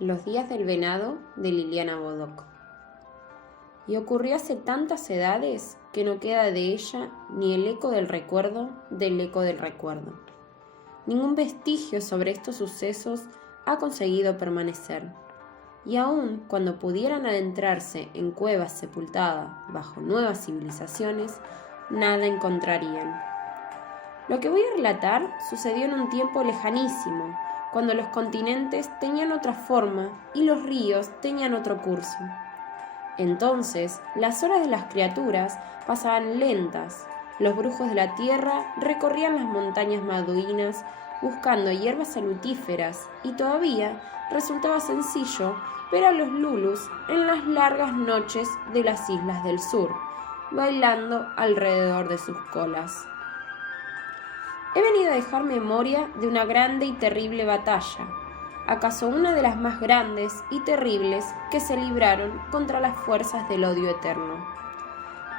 Los días del venado de Liliana Bodoc. Y ocurrió hace tantas edades que no queda de ella ni el eco del recuerdo del eco del recuerdo. Ningún vestigio sobre estos sucesos ha conseguido permanecer, y aun cuando pudieran adentrarse en cuevas sepultadas bajo nuevas civilizaciones, nada encontrarían. Lo que voy a relatar sucedió en un tiempo lejanísimo, cuando los continentes tenían otra forma y los ríos tenían otro curso. Entonces, las horas de las criaturas pasaban lentas, los brujos de la tierra recorrían las montañas maduinas buscando hierbas salutíferas y todavía resultaba sencillo ver a los lulus en las largas noches de las islas del sur, bailando alrededor de sus colas. He venido a dejar memoria de una grande y terrible batalla, acaso una de las más grandes y terribles que se libraron contra las fuerzas del odio eterno.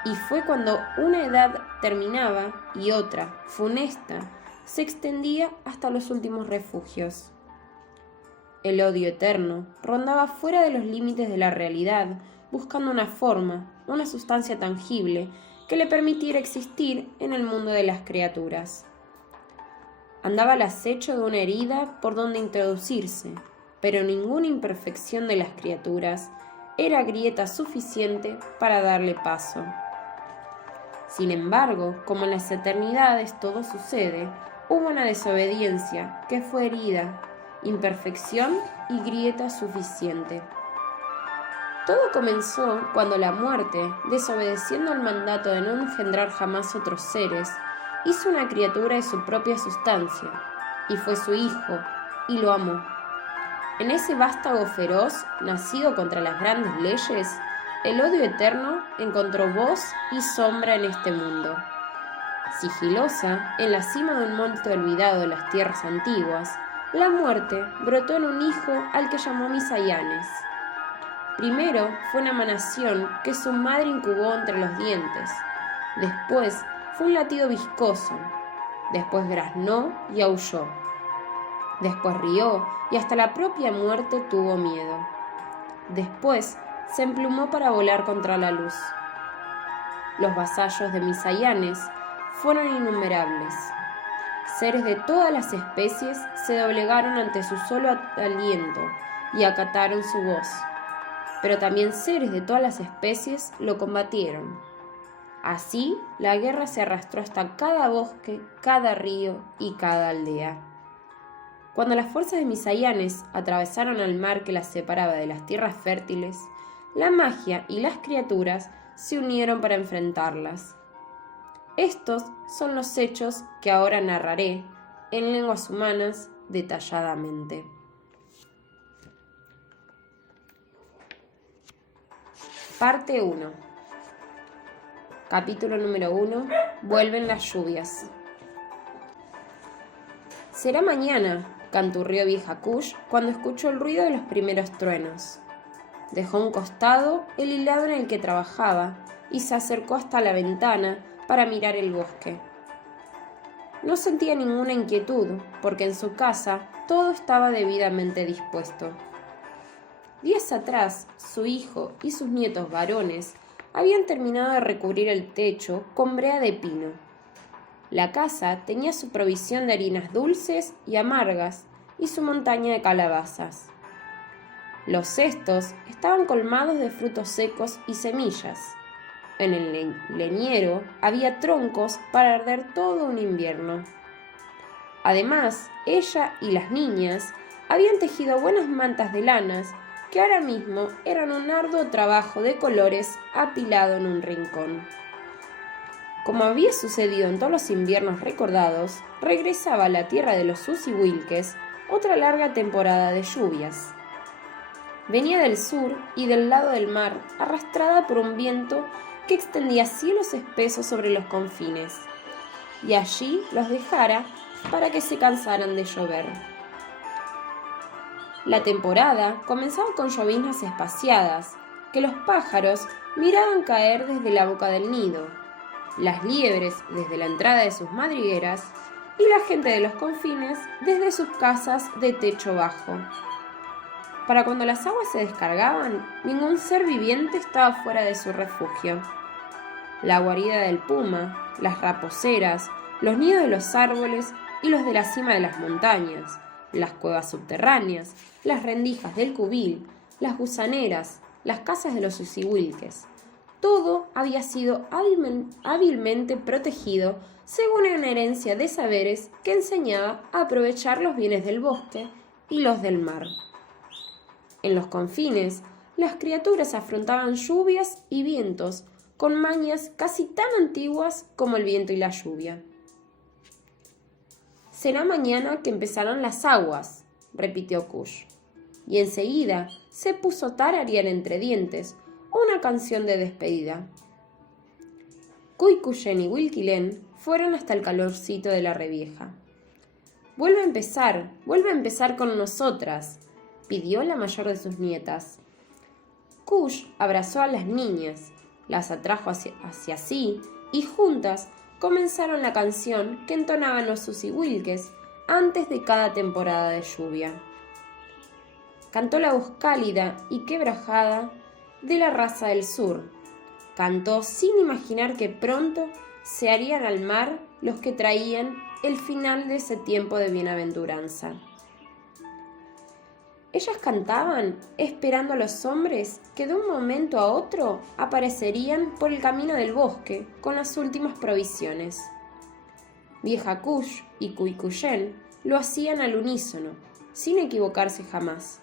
Y fue cuando una edad terminaba y otra, funesta, se extendía hasta los últimos refugios. El odio eterno rondaba fuera de los límites de la realidad, buscando una forma, una sustancia tangible que le permitiera existir en el mundo de las criaturas. Andaba al acecho de una herida por donde introducirse, pero ninguna imperfección de las criaturas era grieta suficiente para darle paso. Sin embargo, como en las eternidades todo sucede, hubo una desobediencia que fue herida, imperfección y grieta suficiente. Todo comenzó cuando la muerte, desobedeciendo el mandato de no engendrar jamás otros seres, hizo una criatura de su propia sustancia, y fue su hijo, y lo amó. En ese vástago feroz, nacido contra las grandes leyes, el odio eterno encontró voz y sombra en este mundo. Sigilosa, en la cima de un monte olvidado de las tierras antiguas, la muerte brotó en un hijo al que llamó Misayanes. Primero fue una emanación que su madre incubó entre los dientes. Después fue un latido viscoso, después graznó y aulló, después rió y hasta la propia muerte tuvo miedo. Después se emplumó para volar contra la luz. Los vasallos de Misayanes fueron innumerables. Seres de todas las especies se doblegaron ante su solo aliento y acataron su voz, pero también seres de todas las especies lo combatieron. Así, la guerra se arrastró hasta cada bosque, cada río y cada aldea. Cuando las fuerzas de Misayanes atravesaron el mar que las separaba de las tierras fértiles, la magia y las criaturas se unieron para enfrentarlas. Estos son los hechos que ahora narraré en lenguas humanas detalladamente. Parte 1. Capítulo número 1. Vuelven las lluvias. Será mañana, canturrió vieja Kush cuando escuchó el ruido de los primeros truenos. Dejó a un costado el hilado en el que trabajaba y se acercó hasta la ventana para mirar el bosque. No sentía ninguna inquietud, porque en su casa todo estaba debidamente dispuesto. Días atrás, su hijo y sus nietos varones habían terminado de recubrir el techo con brea de pino. La casa tenía su provisión de harinas dulces y amargas y su montaña de calabazas. Los cestos estaban colmados de frutos secos y semillas. En el leñero había troncos para arder todo un invierno. Además, ella y las niñas habían tejido buenas mantas de lanas que ahora mismo eran un arduo trabajo de colores apilado en un rincón. Como había sucedido en todos los inviernos recordados, regresaba a la tierra de los Susiwilkes otra larga temporada de lluvias. Venía del sur y del lado del mar, arrastrada por un viento que extendía cielos espesos sobre los confines, y allí los dejara para que se cansaran de llover. La temporada comenzaba con lloviznas espaciadas, que los pájaros miraban caer desde la boca del nido, las liebres desde la entrada de sus madrigueras y la gente de los confines desde sus casas de techo bajo. Para cuando las aguas se descargaban, ningún ser viviente estaba fuera de su refugio. La guarida del puma, las raposeras, los nidos de los árboles y los de la cima de las montañas, las cuevas subterráneas, las rendijas del cubil, las gusaneras, las casas de los usihuilques. Todo había sido hábilmente protegido según una herencia de saberes que enseñaba a aprovechar los bienes del bosque y los del mar. En los confines, las criaturas afrontaban lluvias y vientos con mañas casi tan antiguas como el viento y la lluvia. «Será mañana que empezarán las aguas», repitió Kush, y enseguida se puso a tararear entre dientes una canción de despedida. Cuicuyén y Huilquilén fueron hasta el calorcito de la revieja. vuelve a empezar con nosotras», pidió la mayor de sus nietas. Kush abrazó a las niñas, las atrajo hacia sí y juntas comenzaron la canción que entonaban los usihuilques antes de cada temporada de lluvia. Cantó la voz cálida y quebrajada de la raza del sur. Cantó sin imaginar que pronto se harían al mar los que traían el final de ese tiempo de bienaventuranza. Ellas cantaban esperando a los hombres que de un momento a otro aparecerían por el camino del bosque con las últimas provisiones. Vieja Kush y Cuicuyén lo hacían al unísono, sin equivocarse jamás.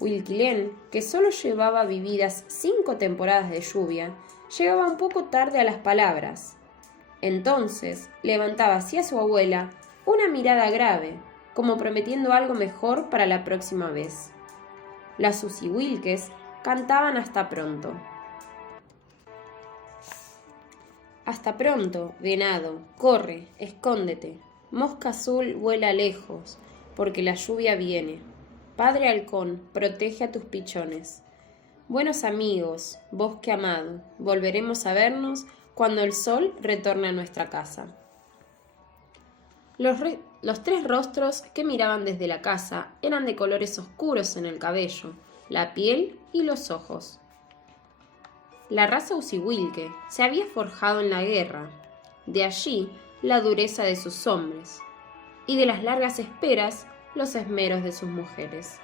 Huilquilén, que solo llevaba vividas 5 temporadas de lluvia, llegaba un poco tarde a las palabras. Entonces levantaba hacia su abuela una mirada grave, como prometiendo algo mejor para la próxima vez. Las usihuilques cantaban hasta pronto. Hasta pronto, venado, corre, escóndete. Mosca azul vuela lejos, porque la lluvia viene. Padre halcón, protege a tus pichones. Buenos amigos, bosque amado, volveremos a vernos cuando el sol retorne a nuestra casa. Los 3 rostros que miraban desde la casa eran de colores oscuros en el cabello, la piel y los ojos. La raza usihuilque se había forjado en la guerra, de allí la dureza de sus hombres, y de las largas esperas los esmeros de sus mujeres.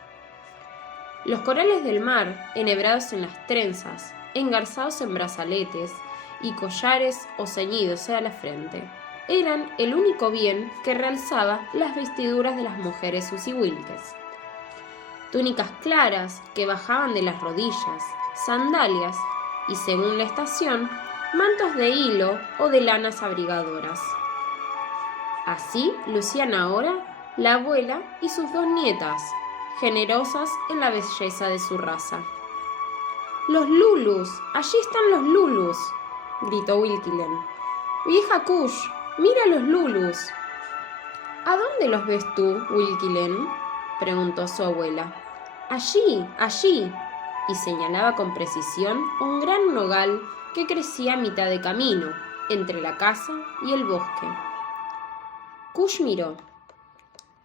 Los corales del mar, enhebrados en las trenzas, engarzados en brazaletes y collares o ceñidos a la frente, eran el único bien que realzaba las vestiduras de las mujeres usihuilques. Túnicas claras que bajaban de las rodillas, sandalias y, según la estación, mantos de hilo o de lanas abrigadoras. Así lucían ahora la abuela y sus 2 nietas, generosas en la belleza de su raza. «¡Los lulus! ¡Allí están los lulus!», gritó Huilquilén. «Vieja Kush, mira los lulus». «¿A dónde los ves tú, Huilquilén?», preguntó su abuela. «Allí, allí», y señalaba con precisión un gran nogal que crecía a mitad de camino, entre la casa y el bosque. Kush miró.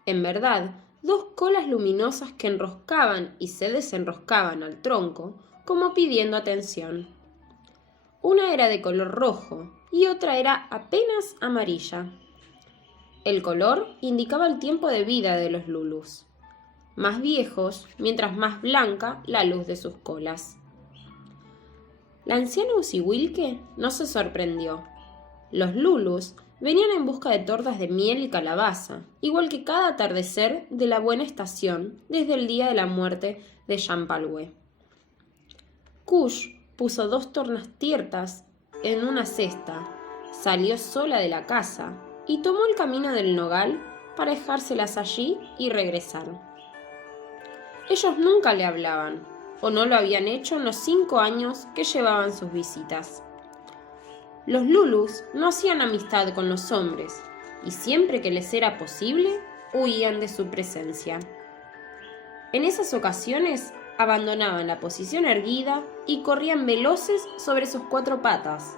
En verdad, 2 colas luminosas que enroscaban y se desenroscaban al tronco, como pidiendo atención. Una era de color rojo y otra era apenas amarilla. El color indicaba el tiempo de vida de los lulus, más viejos, mientras más blanca la luz de sus colas. La anciana usihuilque no se sorprendió. Los lulus venían en busca de tortas de miel y calabaza, igual que cada atardecer de la buena estación desde el día de la muerte de Champalhué. Kush puso 2 tornas tiertas en una cesta, salió sola de la casa y tomó el camino del nogal para dejárselas allí y regresar. Ellos nunca le hablaban, o no lo habían hecho en los 5 años que llevaban sus visitas. Los lulus no hacían amistad con los hombres, y siempre que les era posible, huían de su presencia. En esas ocasiones abandonaban la posición erguida y corrían veloces sobre sus 4 patas.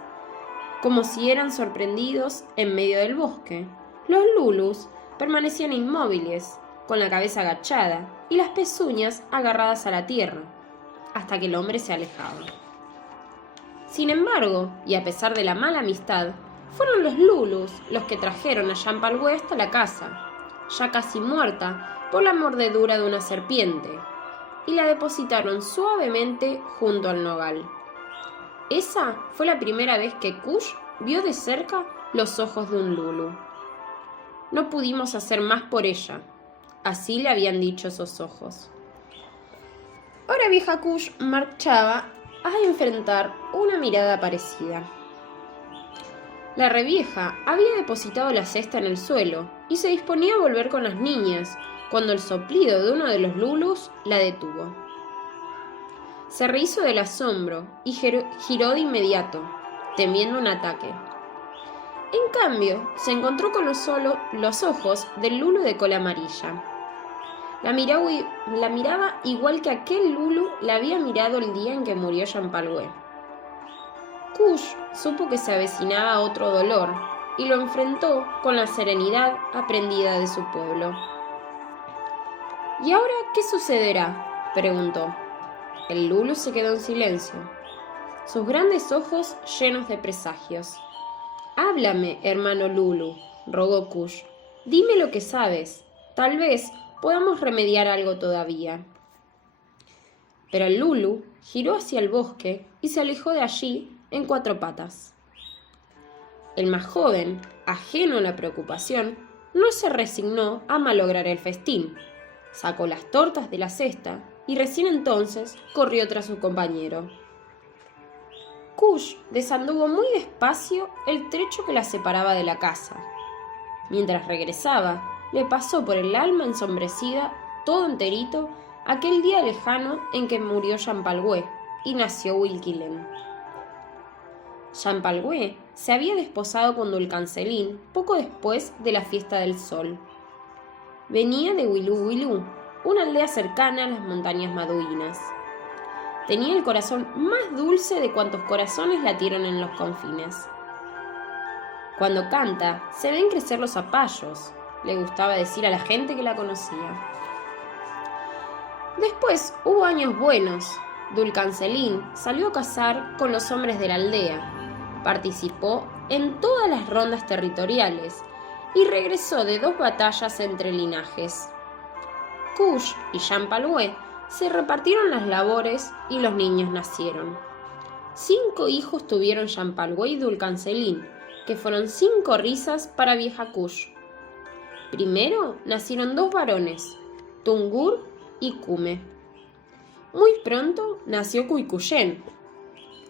Como si eran sorprendidos en medio del bosque, los lulus permanecían inmóviles, con la cabeza agachada y las pezuñas agarradas a la tierra, hasta que el hombre se alejaba. Sin embargo, y a pesar de la mala amistad, fueron los Lulus los que trajeron a Champalhué hasta la casa, ya casi muerta por la mordedura de una serpiente, y la depositaron suavemente junto al nogal. Esa fue la primera vez que Kush vio de cerca los ojos de un Lulu. No pudimos hacer más por ella, así le habían dicho esos ojos. Ahora vieja Kush marchaba a enfrentar una mirada parecida. La revieja había depositado la cesta en el suelo y se disponía a volver con las niñas, cuando el soplido de uno de los Lulus la detuvo. Se rehizo del asombro y giró de inmediato, temiendo un ataque. En cambio, se encontró con los ojos del Lulu de cola amarilla. La miraba igual que aquel Lulu la había mirado el día en que murió Champalhué. Kush supo que se avecinaba otro dolor y lo enfrentó con la serenidad aprendida de su pueblo. ¿Y ahora qué sucederá?, preguntó. El Lulu se quedó en silencio, sus grandes ojos llenos de presagios. «Háblame, hermano Lulu», rogó Kush. «Dime lo que sabes. Tal vez podamos remediar algo todavía». Pero el Lulu giró hacia el bosque y se alejó de allí en 4 patas. El más joven, ajeno a la preocupación, no se resignó a malograr el festín. Sacó las tortas de la cesta y recién entonces corrió tras su compañero. Kush desanduvo muy despacio el trecho que la separaba de la casa. Mientras regresaba, le pasó por el alma ensombrecida, todo enterito, aquel día lejano en que murió Champalhué y nació Huilquilén. Champalhué se había desposado con Dulcancelín poco después de la fiesta del sol. Venía de Huilú, una aldea cercana a las montañas Maduinas. Tenía el corazón más dulce de cuantos corazones latieron en los confines. Cuando canta, se ven crecer los zapallos, le gustaba decir a la gente que la conocía. Después hubo años buenos. Dulcancelín salió a cazar con los hombres de la aldea, participó en todas las rondas territoriales y regresó de 2 batallas entre linajes. Kush y Champalhué se repartieron las labores y los niños nacieron. 5 hijos tuvieron Champalhué y Dulcancelín, que fueron 5 risas para vieja Kush. Primero nacieron 2 varones, Tungur y Kume. Muy pronto nació Cuicuyén,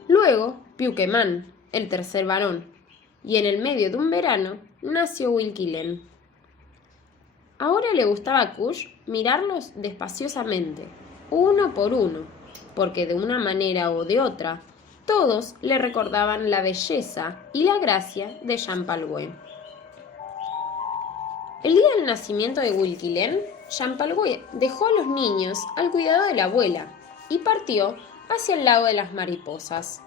luego Piuquemán, el tercer varón, y en el medio de un verano nació Huilquilén. Ahora le gustaba a Kush mirarlos despaciosamente, uno por uno, porque de una manera o de otra, todos le recordaban la belleza y la gracia de Champalhué. El día del nacimiento de Huilquilén, Champalhué dejó a los niños al cuidado de la abuela y partió hacia el lago de las mariposas.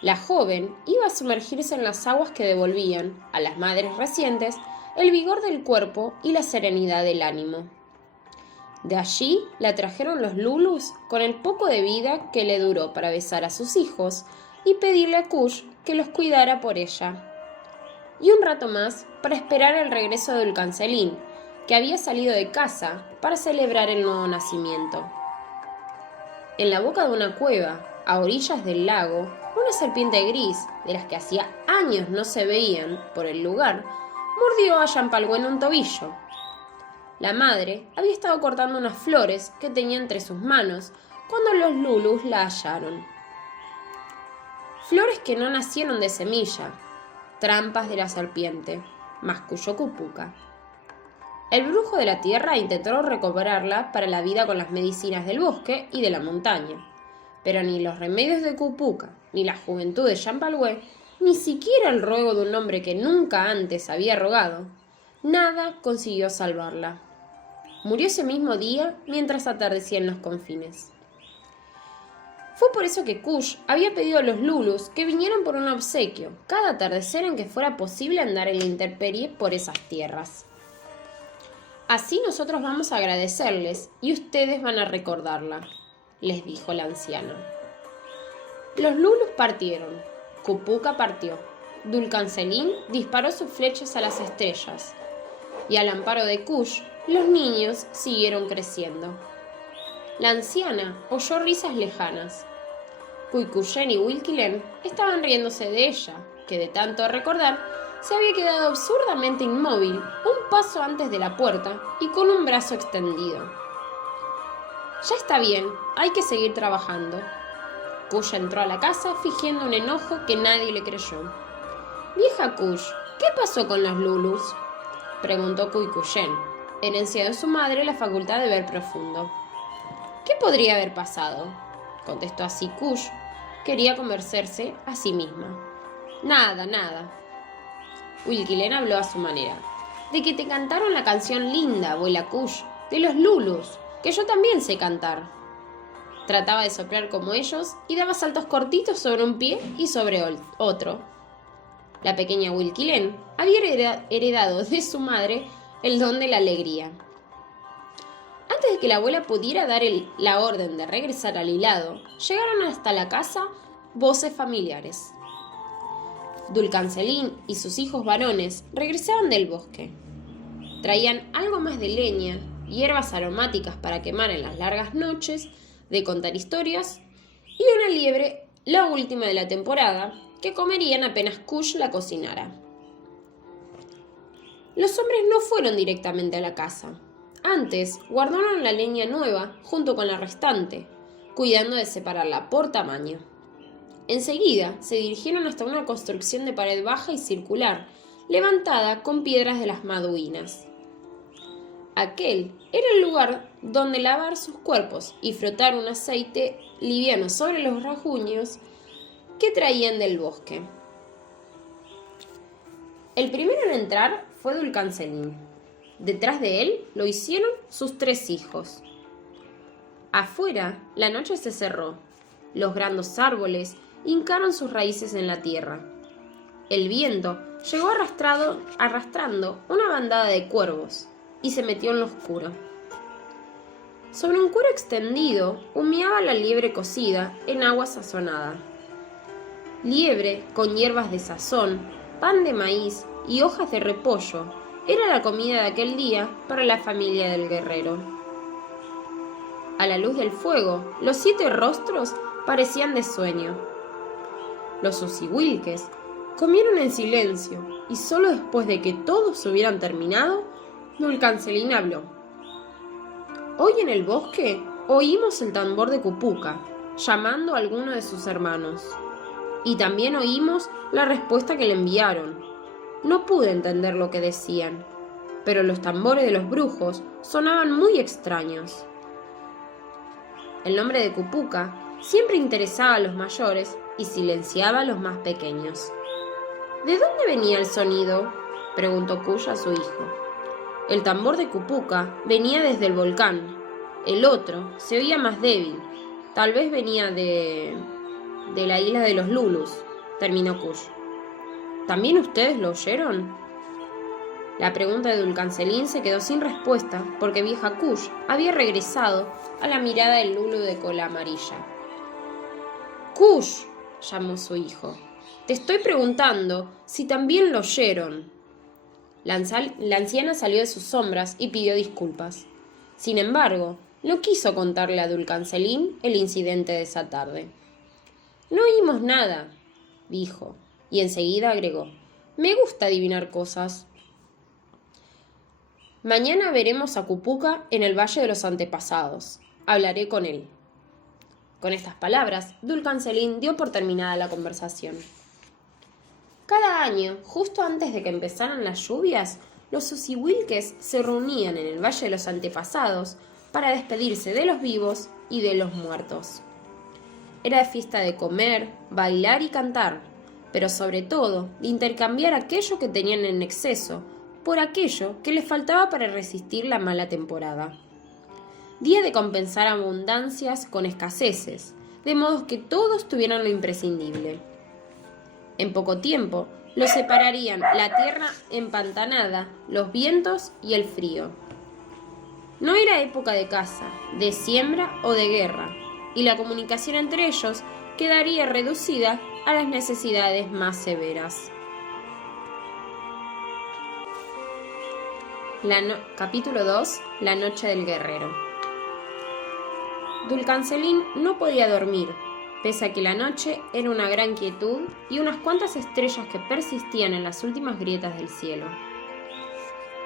La joven iba a sumergirse en las aguas que devolvían a las madres recientes el vigor del cuerpo y la serenidad del ánimo. De allí la trajeron los Lulus con el poco de vida que le duró para besar a sus hijos y pedirle a Kush que los cuidara por ella. Y un rato más para esperar el regreso de Dulcancelín, que había salido de casa para celebrar el nuevo nacimiento. En la boca de una cueva, a orillas del lago, una serpiente gris, de las que hacía años no se veían por el lugar, mordió a Champalhué en un tobillo. La madre había estado cortando unas flores que tenía entre sus manos cuando los Lulus la hallaron. Flores que no nacieron de semilla, trampas de la serpiente, masculló Cupuca. El brujo de la tierra intentó recobrarla para la vida con las medicinas del bosque y de la montaña, pero ni los remedios de Cupuca, ni la juventud de Champalhué, ni siquiera el ruego de un hombre que nunca antes había rogado, nada consiguió salvarla. Murió ese mismo día mientras atardecía en los confines. Fue por eso que Kush había pedido a los Lulus que vinieran por un obsequio cada atardecer en que fuera posible andar en la intemperie por esas tierras. Así nosotros vamos a agradecerles y ustedes van a recordarla, les dijo la anciana. Los lulus partieron, Cupuca partió, Dulcancelín disparó sus flechas a las estrellas, y al amparo de Kush, los niños siguieron creciendo. La anciana oyó risas lejanas. Cuicuyén y Huilquilén estaban riéndose de ella, que de tanto recordar se había quedado absurdamente inmóvil un paso antes de la puerta y con un brazo extendido. Ya está bien, hay que seguir trabajando. Kush entró a la casa fingiendo un enojo que nadie le creyó. «Vieja Kush, ¿qué pasó con los lulus?», preguntó Cuicuyén, herencia de su madre la facultad de ver profundo. «¿Qué podría haber pasado?», contestó así Kush. Quería convencerse a sí misma. «Nada, nada». Huilquilén habló a su manera. «De que te cantaron la canción linda, abuela Kush, de los lulus, que yo también sé cantar». Trataba de soplar como ellos y daba saltos cortitos sobre un pie y sobre otro. La pequeña Huilquilén había heredado de su madre el don de la alegría. Antes de que la abuela pudiera dar la orden de regresar al hilado, llegaron hasta la casa voces familiares. Dulcancelín y sus hijos varones regresaban del bosque. Traían algo más de leña, hierbas aromáticas para quemar en las largas noches de contar historias, y una liebre, la última de la temporada, que comerían apenas Kush la cocinara. Los hombres no fueron directamente a la casa. Antes guardaron la leña nueva junto con la restante, cuidando de separarla por tamaño. Enseguida se dirigieron hasta una construcción de pared baja y circular, levantada con piedras de las maduinas. Aquel era el lugar donde lavar sus cuerpos y frotar un aceite liviano sobre los rasguños que traían del bosque. El primero en entrar fue Dulcancelín. Detrás de él lo hicieron sus 3 hijos. Afuera, la noche se cerró. Los grandes árboles hincaron sus raíces en la tierra. El viento llegó arrastrando una bandada de cuervos y se metió en lo oscuro. Sobre un cuero extendido humeaba la liebre cocida en agua sazonada. Liebre con hierbas de sazón, pan de maíz y hojas de repollo era la comida de aquel día para la familia del guerrero. A la luz del fuego, los 7 rostros parecían de sueño. Los osihuilques comieron en silencio y solo después de que todos hubieran terminado, Dulcancelín habló. Hoy en el bosque oímos el tambor de Cupuca, llamando a alguno de sus hermanos. Y también oímos la respuesta que le enviaron. No pude entender lo que decían, pero los tambores de los brujos sonaban muy extraños. El nombre de Cupuca siempre interesaba a los mayores y silenciaba a los más pequeños. ¿De dónde venía el sonido?, preguntó Kush a su hijo. El tambor de Cupuca venía desde el volcán. El otro se oía más débil. Tal vez venía de la isla de los lulus, terminó Kush. ¿También ustedes lo oyeron? La pregunta de Dulcancelín se quedó sin respuesta porque vieja Kush había regresado a la mirada del lulu de cola amarilla. «Kush», llamó su hijo, «te estoy preguntando si también lo oyeron». La anciana salió de sus sombras y pidió disculpas. Sin embargo, no quiso contarle a Dulcancelín el incidente de esa tarde. «No oímos nada», dijo, y enseguida agregó, «me gusta adivinar cosas». «Mañana veremos a Cupuca en el Valle de los Antepasados. Hablaré con él». Con estas palabras, Dulcancelín dio por terminada la conversación. Cada año, justo antes de que empezaran las lluvias, los osihuilques se reunían en el Valle de los Antepasados para despedirse de los vivos y de los muertos. Era fiesta de comer, bailar y cantar, pero sobre todo de intercambiar aquello que tenían en exceso por aquello que les faltaba para resistir la mala temporada. Día de compensar abundancias con escaseces, de modo que todos tuvieran lo imprescindible. En poco tiempo, los separarían la tierra empantanada, los vientos y el frío. No era época de caza, de siembra o de guerra, y la comunicación entre ellos quedaría reducida a las necesidades más severas. Capítulo 2. La noche del guerrero. Dulcancelín no podía dormir, pese a que la noche era una gran quietud y unas cuantas estrellas que persistían en las últimas grietas del cielo.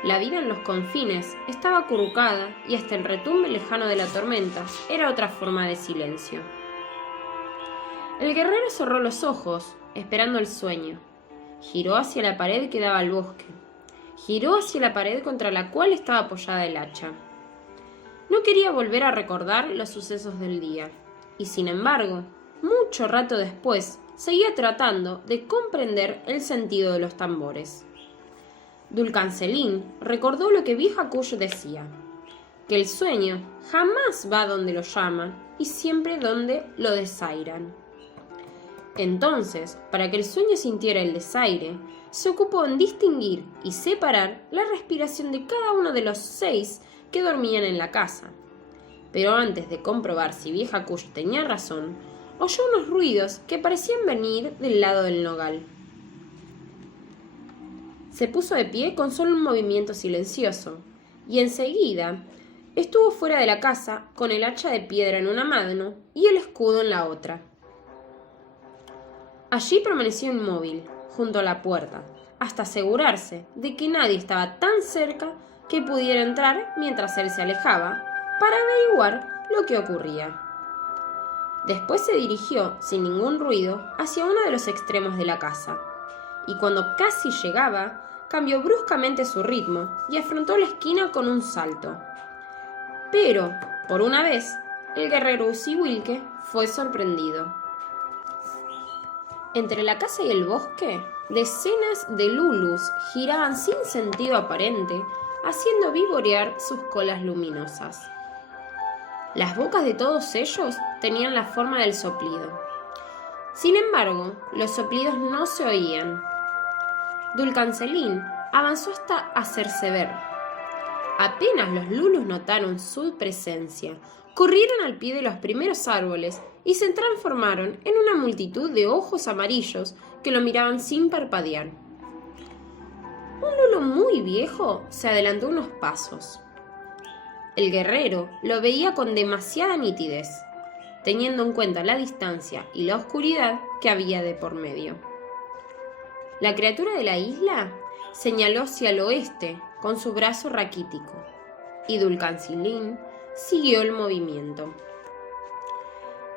La vida en los confines estaba acurrucada y hasta el retumbe lejano de la tormenta era otra forma de silencio. El guerrero cerró los ojos, esperando el sueño. Giró hacia la pared que daba al bosque. Giró hacia la pared contra la cual estaba apoyada el hacha. No quería volver a recordar los sucesos del día, y sin embargo, mucho rato después, seguía tratando de comprender el sentido de los tambores. Dulcancelín recordó lo que vieja Cuyo decía, que el sueño jamás va donde lo llaman y siempre donde lo desairan. Entonces, para que el sueño sintiera el desaire, se ocupó en distinguir y separar la respiración de cada uno de los 6 que dormían en la casa. Pero antes de comprobar si vieja Cuyo tenía razón, oyó unos ruidos que parecían venir del lado del nogal. Se puso de pie con solo un movimiento silencioso, y enseguida estuvo fuera de la casa con el hacha de piedra en una mano y el escudo en la otra. Allí permaneció inmóvil, junto a la puerta, hasta asegurarse de que nadie estaba tan cerca que pudiera entrar mientras él se alejaba, para averiguar lo que ocurría. Después se dirigió, sin ningún ruido, hacia uno de los extremos de la casa, y cuando casi llegaba, cambió bruscamente su ritmo y afrontó la esquina con un salto. Pero, por una vez, el guerrero Usihuilque fue sorprendido. Entre la casa y el bosque, decenas de lulus giraban sin sentido aparente, haciendo vivorear sus colas luminosas. Las bocas de todos ellos tenían la forma del soplido. Sin embargo, los soplidos no se oían. Dulcancelín avanzó hasta hacerse ver. Apenas los lulus notaron su presencia, corrieron al pie de los primeros árboles y se transformaron en una multitud de ojos amarillos que lo miraban sin parpadear. Un lulo muy viejo se adelantó unos pasos. El guerrero lo veía con demasiada nitidez, teniendo en cuenta la distancia y la oscuridad que había de por medio. La criatura de la isla señaló hacia el oeste con su brazo raquítico, y Dulcancelín siguió el movimiento.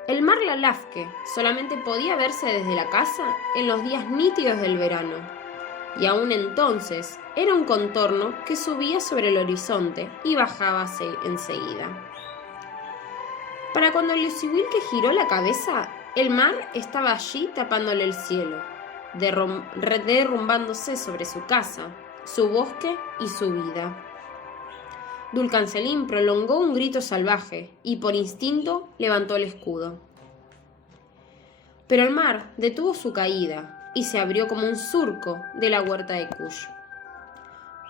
El mar Lalafque solamente podía verse desde la casa en los días nítidos del verano, y aún entonces era un contorno que subía sobre el horizonte y bajaba enseguida. Para cuando Usihuilque giró la cabeza, el mar estaba allí tapándole el cielo, derrumbándose sobre su casa, su bosque y su vida. Dulcancelín prolongó un grito salvaje y por instinto levantó el escudo. Pero el mar detuvo su caída y se abrió como un surco de la huerta de Kush.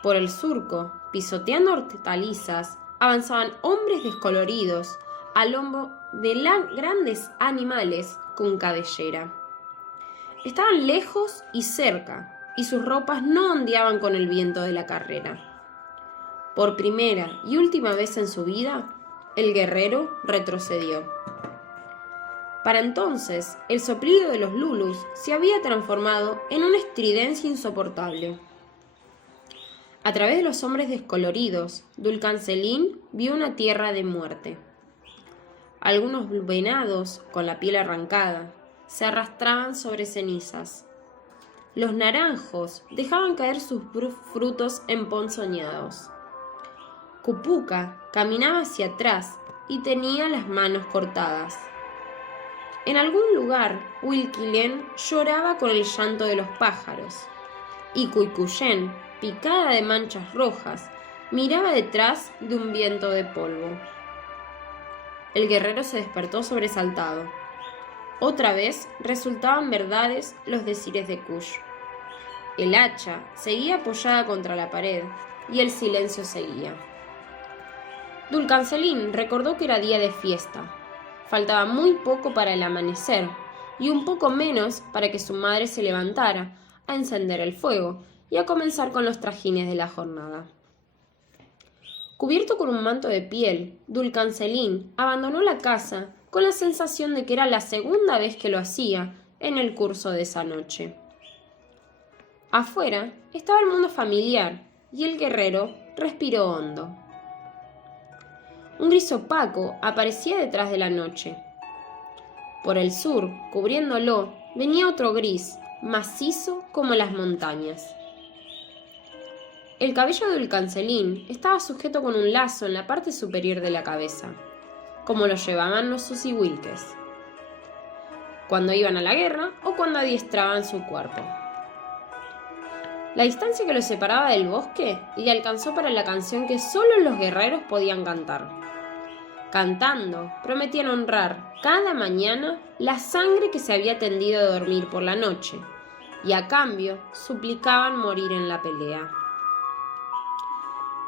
Por el surco, pisoteando hortalizas, avanzaban hombres descoloridos al lomo de grandes animales con cabellera. Estaban lejos y cerca, y sus ropas no ondeaban con el viento de la carrera. Por primera y última vez en su vida, el guerrero retrocedió. Para entonces, el soplido de los lulus se había transformado en una estridencia insoportable. A través de los hombres descoloridos, Dulcancelín vio una tierra de muerte. Algunos venados, con la piel arrancada, se arrastraban sobre cenizas. Los naranjos dejaban caer sus frutos emponzoñados. Cupuca caminaba hacia atrás y tenía las manos cortadas. En algún lugar, Huilquilén lloraba con el llanto de los pájaros, y Cuicuyén, picada de manchas rojas, miraba detrás de un viento de polvo. El guerrero se despertó sobresaltado. Otra vez resultaban verdades los decires de Kush. El hacha seguía apoyada contra la pared y el silencio seguía. Dulcancelín recordó que era día de fiesta. Faltaba muy poco para el amanecer y un poco menos para que su madre se levantara a encender el fuego y a comenzar con los trajines de la jornada. Cubierto con un manto de piel, Dulcancelín abandonó la casa con la sensación de que era la segunda vez que lo hacía en el curso de esa noche. Afuera estaba el mundo familiar y el guerrero respiró hondo. Un gris opaco aparecía detrás de la noche. Por el sur, cubriéndolo, venía otro gris, macizo como las montañas. El cabello de Dulcancelín estaba sujeto con un lazo en la parte superior de la cabeza, como lo llevaban los Zuziwilkes, cuando iban a la guerra o cuando adiestraban su cuerpo. La distancia que lo separaba del bosque le alcanzó para la canción que solo los guerreros podían cantar. Cantando, prometían honrar cada mañana la sangre que se había tendido a dormir por la noche, y a cambio suplicaban morir en la pelea.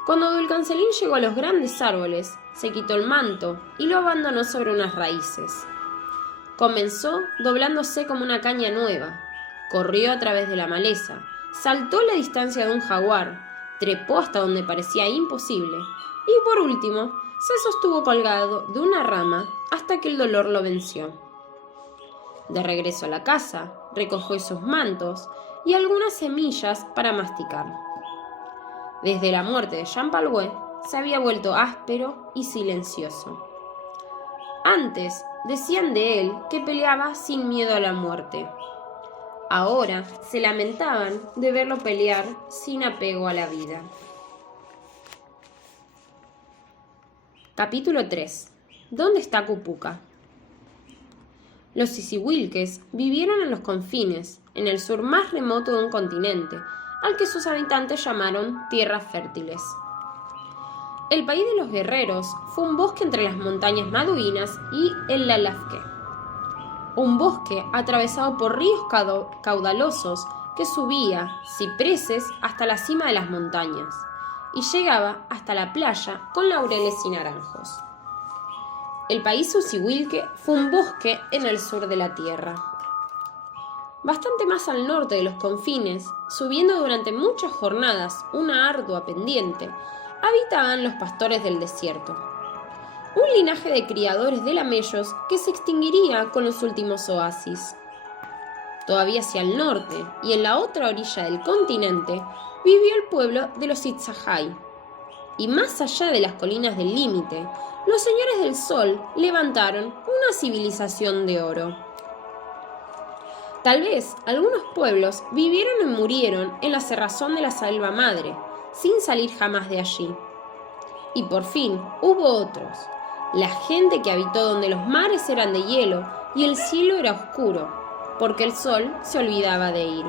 Cuando Dulcancelín llegó a los grandes árboles, se quitó el manto y lo abandonó sobre unas raíces. Comenzó doblándose como una caña nueva, corrió a través de la maleza, saltó la distancia de un jaguar, trepó hasta donde parecía imposible y, por último, se sostuvo colgado de una rama hasta que el dolor lo venció. De regreso a la casa, recogió sus mantos y algunas semillas para masticar. Desde la muerte de Champollion se había vuelto áspero y silencioso. Antes decían de él que peleaba sin miedo a la muerte. Ahora se lamentaban de verlo pelear sin apego a la vida. Capítulo 3. ¿Dónde está Cupuca? Los Zuziwilkes vivieron en los confines, en el sur más remoto de un continente, al que sus habitantes llamaron tierras fértiles. El país de los guerreros fue un bosque entre las montañas Maduinas y el Lalafque. Un bosque atravesado por ríos caudalosos que subía cipreses hasta la cima de las montañas y llegaba hasta la playa con laureles y naranjos. El país Zuziwilke fue un bosque en el sur de la tierra. Bastante más al norte de los confines, subiendo durante muchas jornadas una ardua pendiente, habitaban los pastores del desierto, un linaje de criadores de lamellos que se extinguiría con los últimos oasis. Todavía hacia el norte y en la otra orilla del continente vivió el pueblo de los Itzahai, y más allá de las colinas del límite, los señores del sol levantaron una civilización de oro. Tal vez algunos pueblos vivieron y murieron en la cerrazón de la selva madre, sin salir jamás de allí. Y por fin hubo otros, la gente que habitó donde los mares eran de hielo y el cielo era oscuro, porque el sol se olvidaba de ir.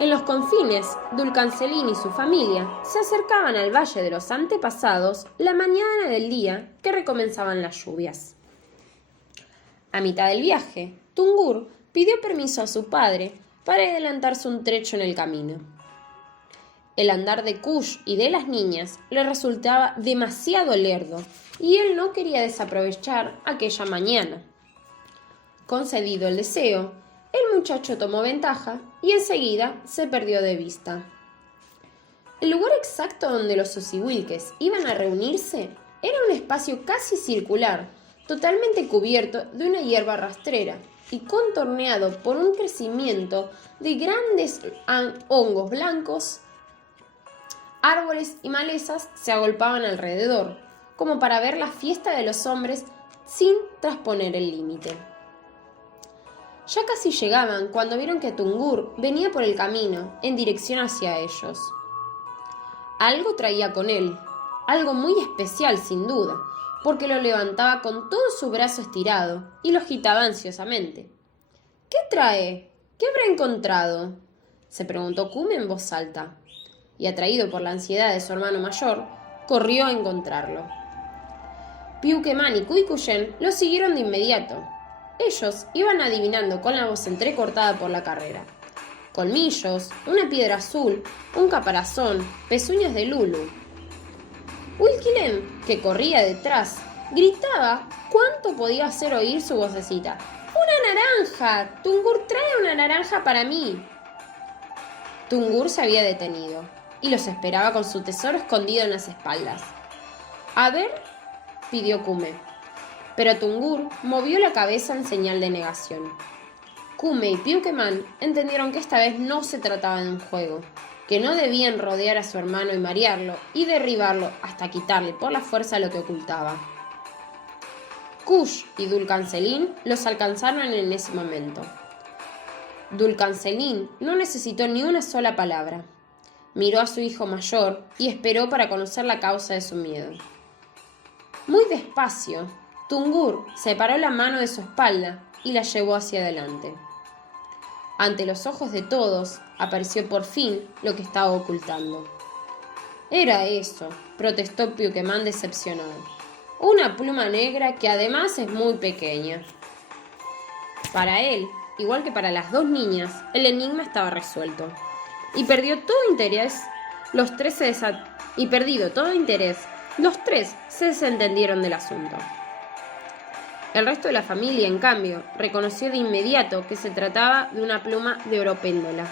En los confines, Dulcancelín y su familia se acercaban al Valle de los Antepasados la mañana del día que recomenzaban las lluvias. A mitad del viaje, Tungur pidió permiso a su padre para adelantarse un trecho en el camino. El andar de Kush y de las niñas le resultaba demasiado lerdo y él no quería desaprovechar aquella mañana. Concedido el deseo, el muchacho tomó ventaja y enseguida se perdió de vista. El lugar exacto donde los Zuziwilkes iban a reunirse era un espacio casi circular, totalmente cubierto de una hierba rastrera y contorneado por un crecimiento de grandes hongos blancos. Árboles y malezas se agolpaban alrededor, como para ver la fiesta de los hombres sin trasponer el límite. Ya casi llegaban cuando vieron que Tungur venía por el camino, en dirección hacia ellos. Algo traía con él, algo muy especial sin duda, porque lo levantaba con todo su brazo estirado y lo agitaba ansiosamente. ¿Qué trae? ¿Qué habrá encontrado?, se preguntó Kume en voz alta, y atraído por la ansiedad de su hermano mayor, corrió a encontrarlo. Piuquemán y Cuicuyen lo siguieron de inmediato. Ellos iban adivinando con la voz entrecortada por la carrera. Colmillos, una piedra azul, un caparazón, pezuñas de lulu. Wilquilén, que corría detrás, gritaba cuánto podía hacer oír su vocecita. ¡Una naranja! ¡Tungur trae una naranja para mí! Tungur se había detenido y los esperaba con su tesoro escondido en las espaldas. A ver, pidió Kume, pero Tungur movió la cabeza en señal de negación. Kume y Pukemon entendieron que esta vez no se trataba de un juego, que no debían rodear a su hermano y marearlo y derribarlo hasta quitarle por la fuerza lo que ocultaba. Kush y Dulcancelín los alcanzaron en ese momento. Dulcancelín no necesitó ni una sola palabra. Miró a su hijo mayor y esperó para conocer la causa de su miedo. Muy despacio, Tungur separó la mano de su espalda y la llevó hacia adelante. Ante los ojos de todos, apareció por fin lo que estaba ocultando. Era eso, protestó Pukemon decepcionado. Una pluma negra que además es muy pequeña. Para él, igual que para las dos niñas, el enigma estaba resuelto. Y perdido todo interés, los tres se desentendieron del asunto. El resto de la familia, en cambio, reconoció de inmediato que se trataba de una pluma de oropéndola.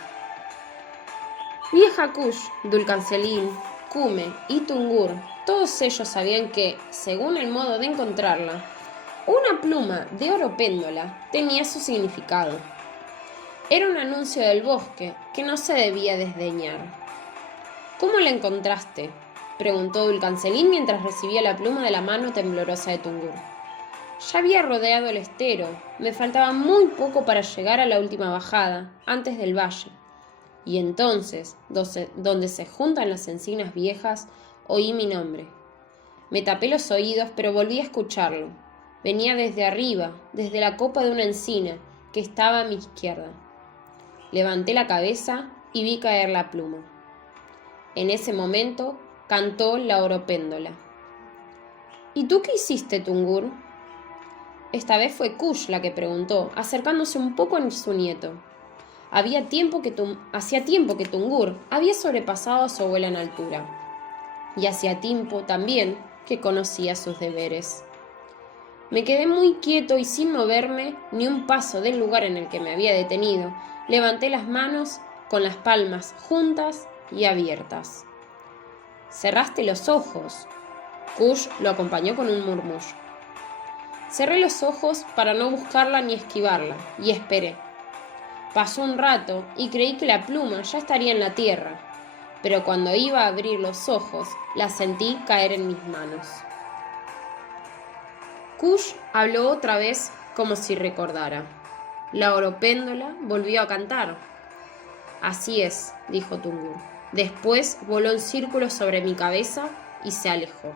Vieja Kush, Dulcancelín, Kume y Tungur, todos ellos sabían que, según el modo de encontrarla, una pluma de oropéndola tenía su significado. Era un anuncio del bosque que no se debía desdeñar. ¿Cómo la encontraste?, preguntó Dulcancelín mientras recibía la pluma de la mano temblorosa de Tungur. Ya había rodeado el estero, me faltaba muy poco para llegar a la última bajada, antes del valle. Y entonces, donde se juntan las encinas viejas, oí mi nombre. Me tapé los oídos, pero volví a escucharlo. Venía desde arriba, desde la copa de una encina, que estaba a mi izquierda. Levanté la cabeza y vi caer la pluma. En ese momento cantó la oropéndola. ¿Y tú qué hiciste, Tungur? Esta vez fue Kush la que preguntó, acercándose un poco a su nieto. Hacía tiempo que Tungur había sobrepasado a su abuela en altura. Y hacía tiempo también que conocía sus deberes. Me quedé muy quieto y sin moverme ni un paso del lugar en el que me había detenido, levanté las manos con las palmas juntas y abiertas. Cerraste los ojos. Kush lo acompañó con un murmullo. Cerré los ojos para no buscarla ni esquivarla, y esperé. Pasó un rato y creí que la pluma ya estaría en la tierra, pero cuando iba a abrir los ojos, la sentí caer en mis manos. Kush habló otra vez como si recordara. La oropéndola volvió a cantar. Así es, dijo Tungur. Después voló en círculo sobre mi cabeza y se alejó.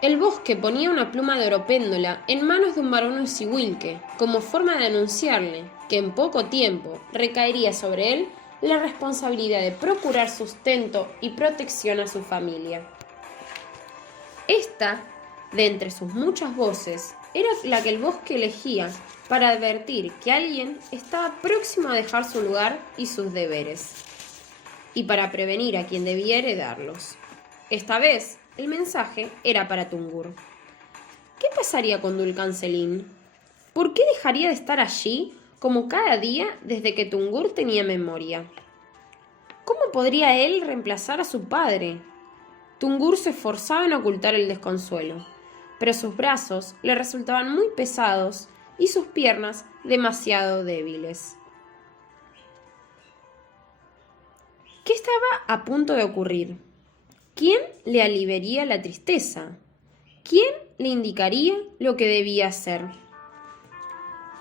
El bosque ponía una pluma de oropéndola en manos de un varón Uncihuilque, como forma de anunciarle que en poco tiempo recaería sobre él la responsabilidad de procurar sustento y protección a su familia. Esta, de entre sus muchas voces, era la que el bosque elegía para advertir que alguien estaba próximo a dejar su lugar y sus deberes, y para prevenir a quien debía heredarlos. Esta vez, el mensaje era para Tungur. ¿Qué pasaría con Dulcancelín? ¿Por qué dejaría de estar allí como cada día desde que Tungur tenía memoria? ¿Cómo podría él reemplazar a su padre? Tungur se esforzaba en ocultar el desconsuelo, pero sus brazos le resultaban muy pesados y sus piernas demasiado débiles. ¿Qué estaba a punto de ocurrir? ¿Quién le aliviaría la tristeza? ¿Quién le indicaría lo que debía hacer?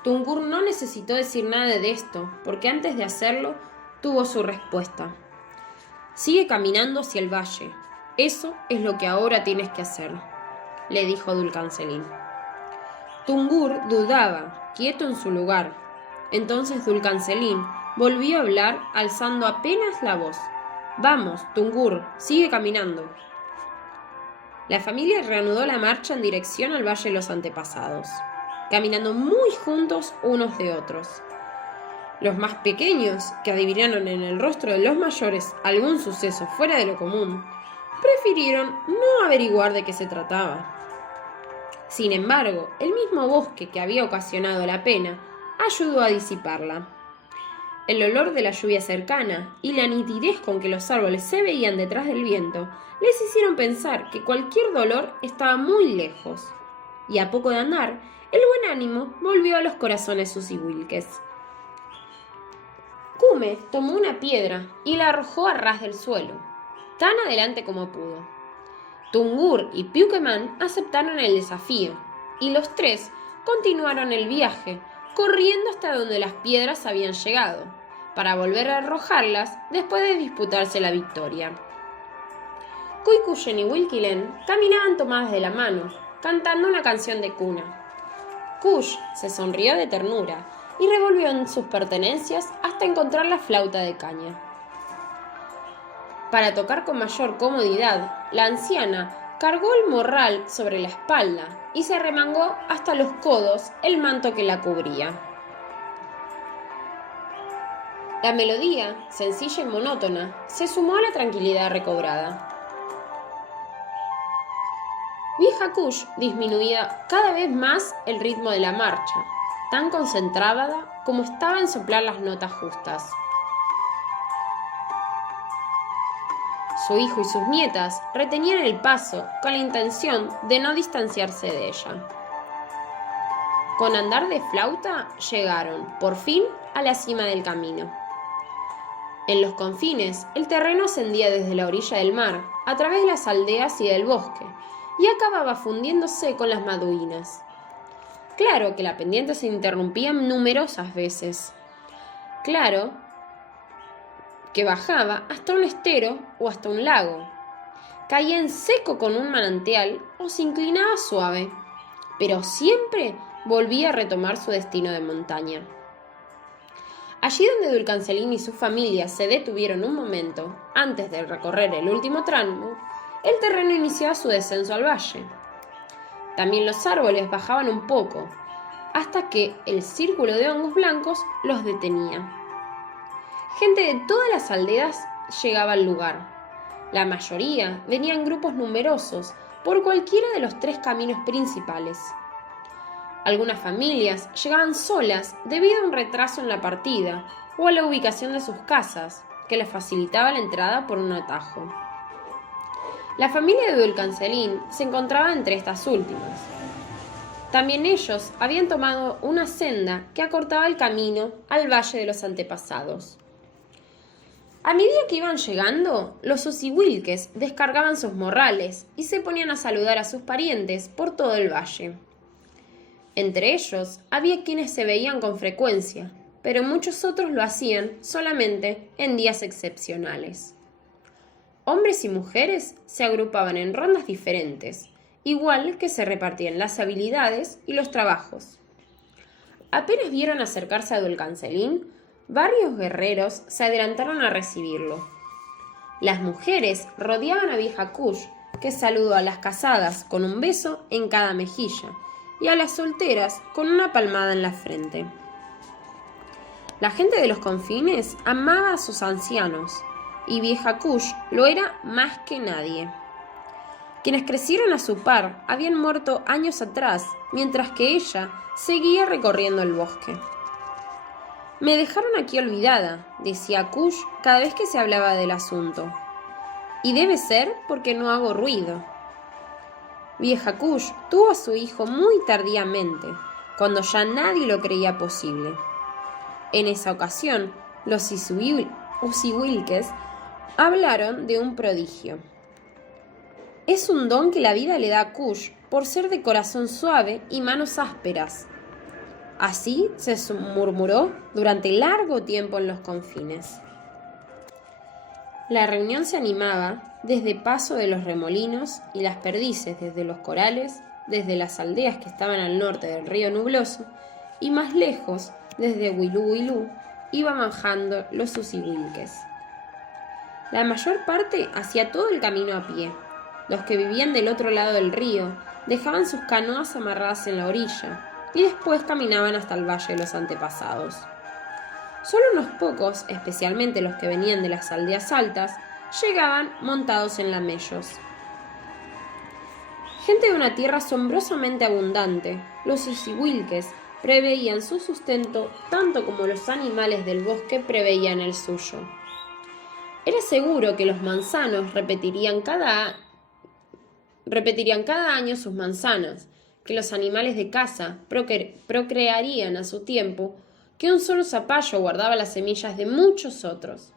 Tungur no necesitó decir nada de esto, porque antes de hacerlo, tuvo su respuesta. Sigue caminando hacia el valle. Eso es lo que ahora tienes que hacer, le dijo Dulcancelín. Tungur dudaba, quieto en su lugar. Entonces Dulcancelín volvió a hablar alzando apenas la voz. Vamos, Tungur, sigue caminando. La familia reanudó la marcha en dirección al Valle de los Antepasados, caminando muy juntos unos de otros. Los más pequeños, que adivinaron en el rostro de los mayores algún suceso fuera de lo común, prefirieron no averiguar de qué se trataba. Sin embargo, el mismo bosque que había ocasionado la pena ayudó a disiparla. El olor de la lluvia cercana y la nitidez con que los árboles se veían detrás del viento les hicieron pensar que cualquier dolor estaba muy lejos. Y a poco de andar, el buen ánimo volvió a los corazones Wilkes. Kume tomó una piedra y la arrojó a ras del suelo, tan adelante como pudo. Tungur y Piukeman aceptaron el desafío, y los tres continuaron el viaje, corriendo hasta donde las piedras habían llegado, para volver a arrojarlas después de disputarse la victoria. Kuikuyen y Wilkilen caminaban tomadas de la mano, cantando una canción de cuna. Kush se sonrió de ternura y revolvió en sus pertenencias hasta encontrar la flauta de caña. Para tocar con mayor comodidad, la anciana cargó el morral sobre la espalda y se remangó hasta los codos el manto que la cubría. La melodía, sencilla y monótona, se sumó a la tranquilidad recobrada. Vieja Kush disminuía cada vez más el ritmo de la marcha, tan concentrada como estaba en soplar las notas justas. Su hijo y sus nietas retenían el paso con la intención de no distanciarse de ella. Con andar de flauta llegaron, por fin, a la cima del camino. En los confines, el terreno ascendía desde la orilla del mar, a través de las aldeas y del bosque, y acababa fundiéndose con las maduinas. Claro que la pendiente se interrumpía numerosas veces. Claro que bajaba hasta un estero o hasta un lago. Caía en seco con un manantial o se inclinaba suave, pero siempre volvía a retomar su destino de montaña. Allí donde Dulcancelín y su familia se detuvieron un momento antes de recorrer el último tramo, el terreno iniciaba su descenso al valle. También los árboles bajaban un poco, hasta que el círculo de hongos blancos los detenía. Gente de todas las aldeas llegaba al lugar. La mayoría venía en grupos numerosos por cualquiera de los tres caminos principales. Algunas familias llegaban solas debido a un retraso en la partida o a la ubicación de sus casas, que les facilitaba la entrada por un atajo. La familia de Dulcancelín se encontraba entre estas últimas. También ellos habían tomado una senda que acortaba el camino al Valle de los Antepasados. A medida que iban llegando, los Osiwilques descargaban sus morrales y se ponían a saludar a sus parientes por todo el valle. Entre ellos había quienes se veían con frecuencia, pero muchos otros lo hacían solamente en días excepcionales. Hombres y mujeres se agrupaban en rondas diferentes, igual que se repartían las habilidades y los trabajos. Apenas vieron acercarse a Dulcancelín, varios guerreros se adelantaron a recibirlo. Las mujeres rodeaban a Vieja Kush, que saludó a las casadas con un beso en cada mejilla y a las solteras con una palmada en la frente. La gente de los confines amaba a sus ancianos, y Vieja Kush lo era más que nadie. Quienes crecieron a su par habían muerto años atrás, mientras que ella seguía recorriendo el bosque. «Me dejaron aquí olvidada», decía Kush cada vez que se hablaba del asunto. «Y debe ser porque no hago ruido». Vieja Kush tuvo a su hijo muy tardíamente, cuando ya nadie lo creía posible. En esa ocasión, los Osiwilques hablaron de un prodigio. «Es un don que la vida le da a Kush por ser de corazón suave y manos ásperas». Así se murmuró durante largo tiempo en los confines. La reunión se animaba desde Paso de los Remolinos y Las Perdices, desde los corales, desde las aldeas que estaban al norte del río Nubloso, y más lejos, desde Wilú, iban bajando los Osiwilques. La mayor parte hacía todo el camino a pie. Los que vivían del otro lado del río dejaban sus canoas amarradas en la orilla y después caminaban hasta el Valle de los Antepasados. Solo unos pocos, especialmente los que venían de las aldeas altas, llegaban montados en lamellos. Gente de una tierra asombrosamente abundante, los Sisiwilkes preveían su sustento tanto como los animales del bosque preveían el suyo. Era seguro que los manzanos repetirían cada año sus manzanas, que los animales de caza procrearían a su tiempo, que un solo zapallo guardaba las semillas de muchos otros.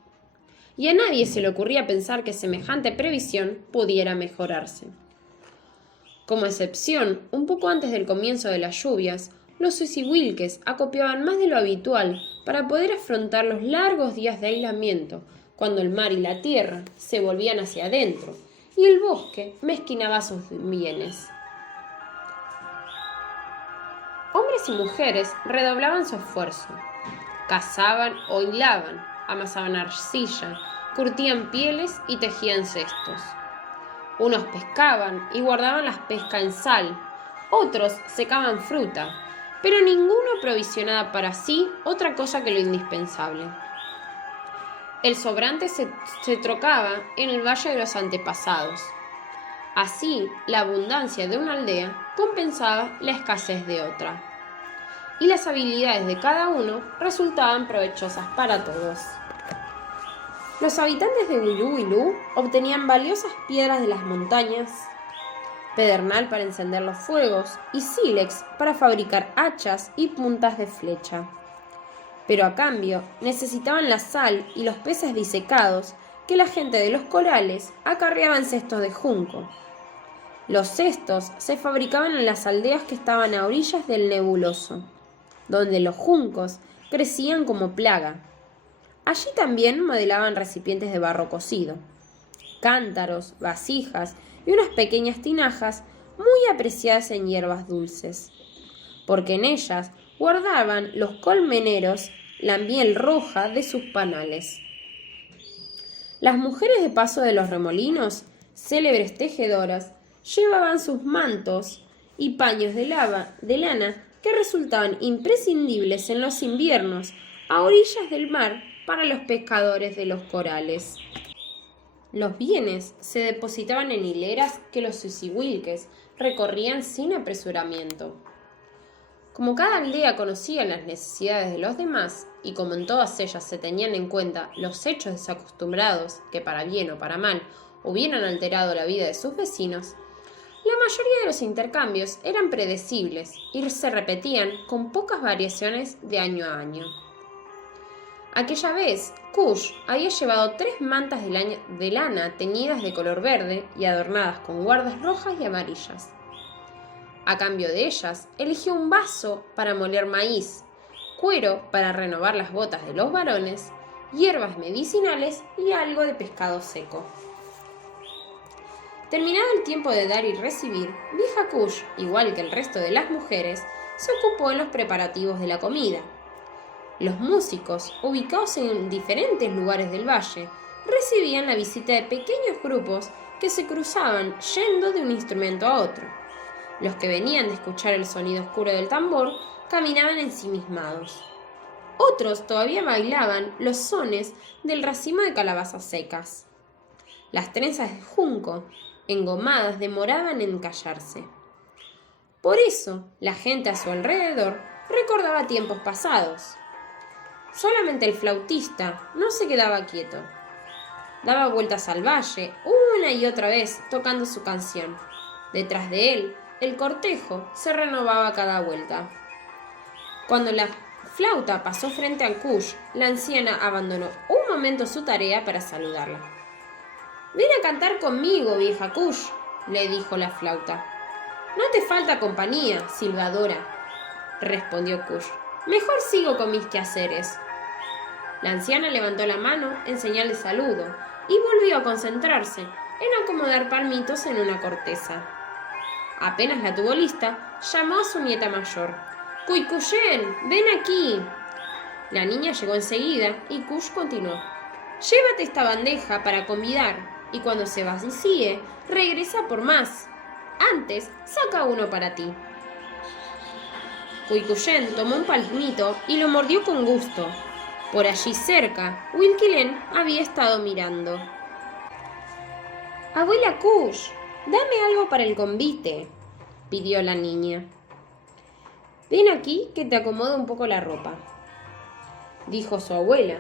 Y a nadie se le ocurría pensar que semejante previsión pudiera mejorarse. Como excepción, un poco antes del comienzo de las lluvias, los Sisiwilkes acopiaban más de lo habitual para poder afrontar los largos días de aislamiento, cuando el mar y la tierra se volvían hacia adentro y el bosque mezquinaba sus bienes. Hombres y mujeres redoblaban su esfuerzo. Cazaban o hilaban, amasaban arcilla, curtían pieles y tejían cestos. Unos pescaban y guardaban las pescas en sal, otros secaban fruta, pero ninguno provisionaba para sí otra cosa que lo indispensable. El sobrante se trocaba en el valle de los antepasados. Así, la abundancia de una aldea compensaba la escasez de otra, y las habilidades de cada uno resultaban provechosas para todos. Los habitantes de Wilu obtenían valiosas piedras de las montañas, pedernal para encender los fuegos y sílex para fabricar hachas y puntas de flecha. Pero a cambio necesitaban la sal y los peces disecados que la gente de los corales acarreaba en cestos de junco. Los cestos se fabricaban en las aldeas que estaban a orillas del nebuloso, donde los juncos crecían como plaga. Allí también modelaban recipientes de barro cocido, cántaros, vasijas y unas pequeñas tinajas muy apreciadas en hierbas dulces, porque en ellas guardaban los colmeneros la miel roja de sus panales. Las mujeres de paso de los remolinos, célebres tejedoras, llevaban sus mantos y paños de lana que resultaban imprescindibles en los inviernos a orillas del mar para los pescadores de los corales. Los bienes se depositaban en hileras que los Sisiwilkes recorrían sin apresuramiento. Como cada aldea conocía las necesidades de los demás y como en todas ellas se tenían en cuenta los hechos desacostumbrados que para bien o para mal hubieran alterado la vida de sus vecinos, la mayoría de los intercambios eran predecibles y se repetían con pocas variaciones de año a año. Aquella vez, Kush había llevado 3 mantas de lana teñidas de color verde y adornadas con guardas rojas y amarillas. A cambio de ellas, eligió un vaso para moler maíz, cuero para renovar las botas de los varones, hierbas medicinales y algo de pescado seco. Terminado el tiempo de dar y recibir, vieja Kush, igual que el resto de las mujeres, se ocupó en los preparativos de la comida. Los músicos, ubicados en diferentes lugares del valle, recibían la visita de pequeños grupos que se cruzaban yendo de un instrumento a otro. Los que venían de escuchar el sonido oscuro del tambor caminaban ensimismados. Otros todavía bailaban los sones del racimo de calabazas secas. Las trenzas de junco, engomadas, demoraban en callarse. Por eso, la gente a su alrededor recordaba tiempos pasados. Solamente el flautista no se quedaba quieto. Daba vueltas al valle una y otra vez tocando su canción. Detrás de él, el cortejo se renovaba cada vuelta. Cuando la flauta pasó frente al Kush, la anciana abandonó un momento su tarea para saludarla. «Ven a cantar conmigo, vieja Kush», le dijo la flauta. «No te falta compañía, silbadora», respondió Kush. «Mejor sigo con mis quehaceres». La anciana levantó la mano en señal de saludo y volvió a concentrarse en acomodar palmitos en una corteza. Apenas la tuvo lista, llamó a su nieta mayor. «Cuicuyen, ven aquí». La niña llegó enseguida y Kush continuó. «Llévate esta bandeja para convidar y cuando se vacíe, regresa por más. Antes, saca uno para ti». Cuicuyen tomó un palmito y lo mordió con gusto. Por allí cerca, Wilkilen había estado mirando. Abuela Kush, dame algo para el convite, pidió la niña. Ven aquí que te acomodo un poco la ropa, dijo su abuela.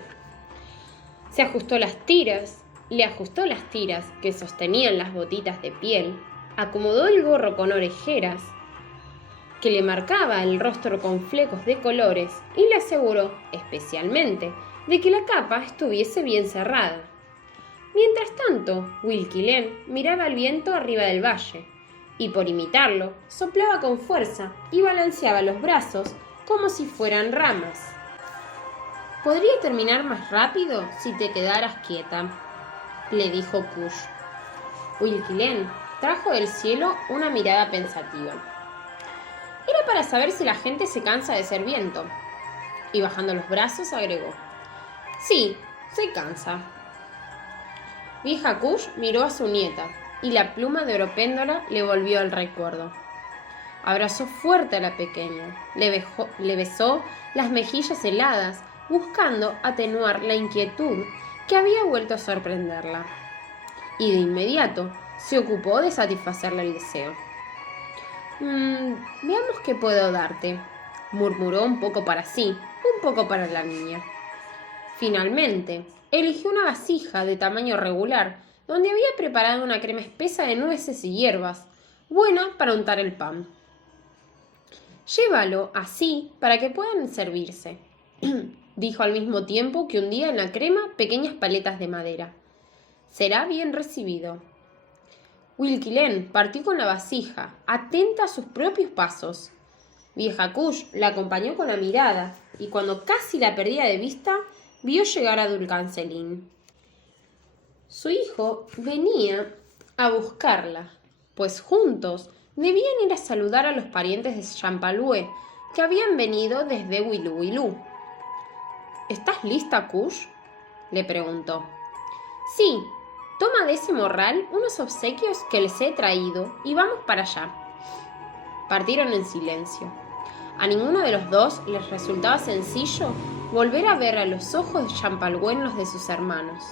Le ajustó las tiras que sostenían las botitas de piel, acomodó el gorro con orejeras que le marcaba el rostro con flecos de colores y le aseguró, especialmente, de que la capa estuviese bien cerrada. Mientras tanto, Wilkilén miraba el viento arriba del valle y, por imitarlo, soplaba con fuerza y balanceaba los brazos como si fueran ramas. «Podría terminar más rápido si te quedaras quieta», le dijo Kush. Wilkilén trajo del cielo una mirada pensativa. Era para saber si la gente se cansa de ser viento. Y bajando los brazos agregó: «Sí, se cansa». Vieja Kush miró a su nieta y la pluma de oropéndola le volvió el recuerdo. Abrazó fuerte a la pequeña, le besó las mejillas heladas, buscando atenuar la inquietud que había vuelto a sorprenderla. Y de inmediato se ocupó de satisfacerle el deseo. Veamos qué puedo darte, murmuró un poco para sí, un poco para la niña. Finalmente, eligió una vasija de tamaño regular donde había preparado una crema espesa de nueces y hierbas, buena para untar el pan. Llévalo así para que puedan servirse, dijo al mismo tiempo que hundía en la crema pequeñas paletas de madera. Será bien recibido. Wilkilén partió con la vasija, atenta a sus propios pasos. Vieja Kush la acompañó con la mirada y cuando casi la perdía de vista, vio llegar a Dulcancelín. Su hijo venía a buscarla, pues juntos debían ir a saludar a los parientes de Champalue que habían venido desde Wilú. ¿Estás lista, Kush?, le preguntó. Sí. Toma de ese morral unos obsequios que les he traído y vamos para allá. Partieron en silencio. A ninguno de los dos les resultaba sencillo volver a ver a los ojos de champalgüenos de sus hermanos.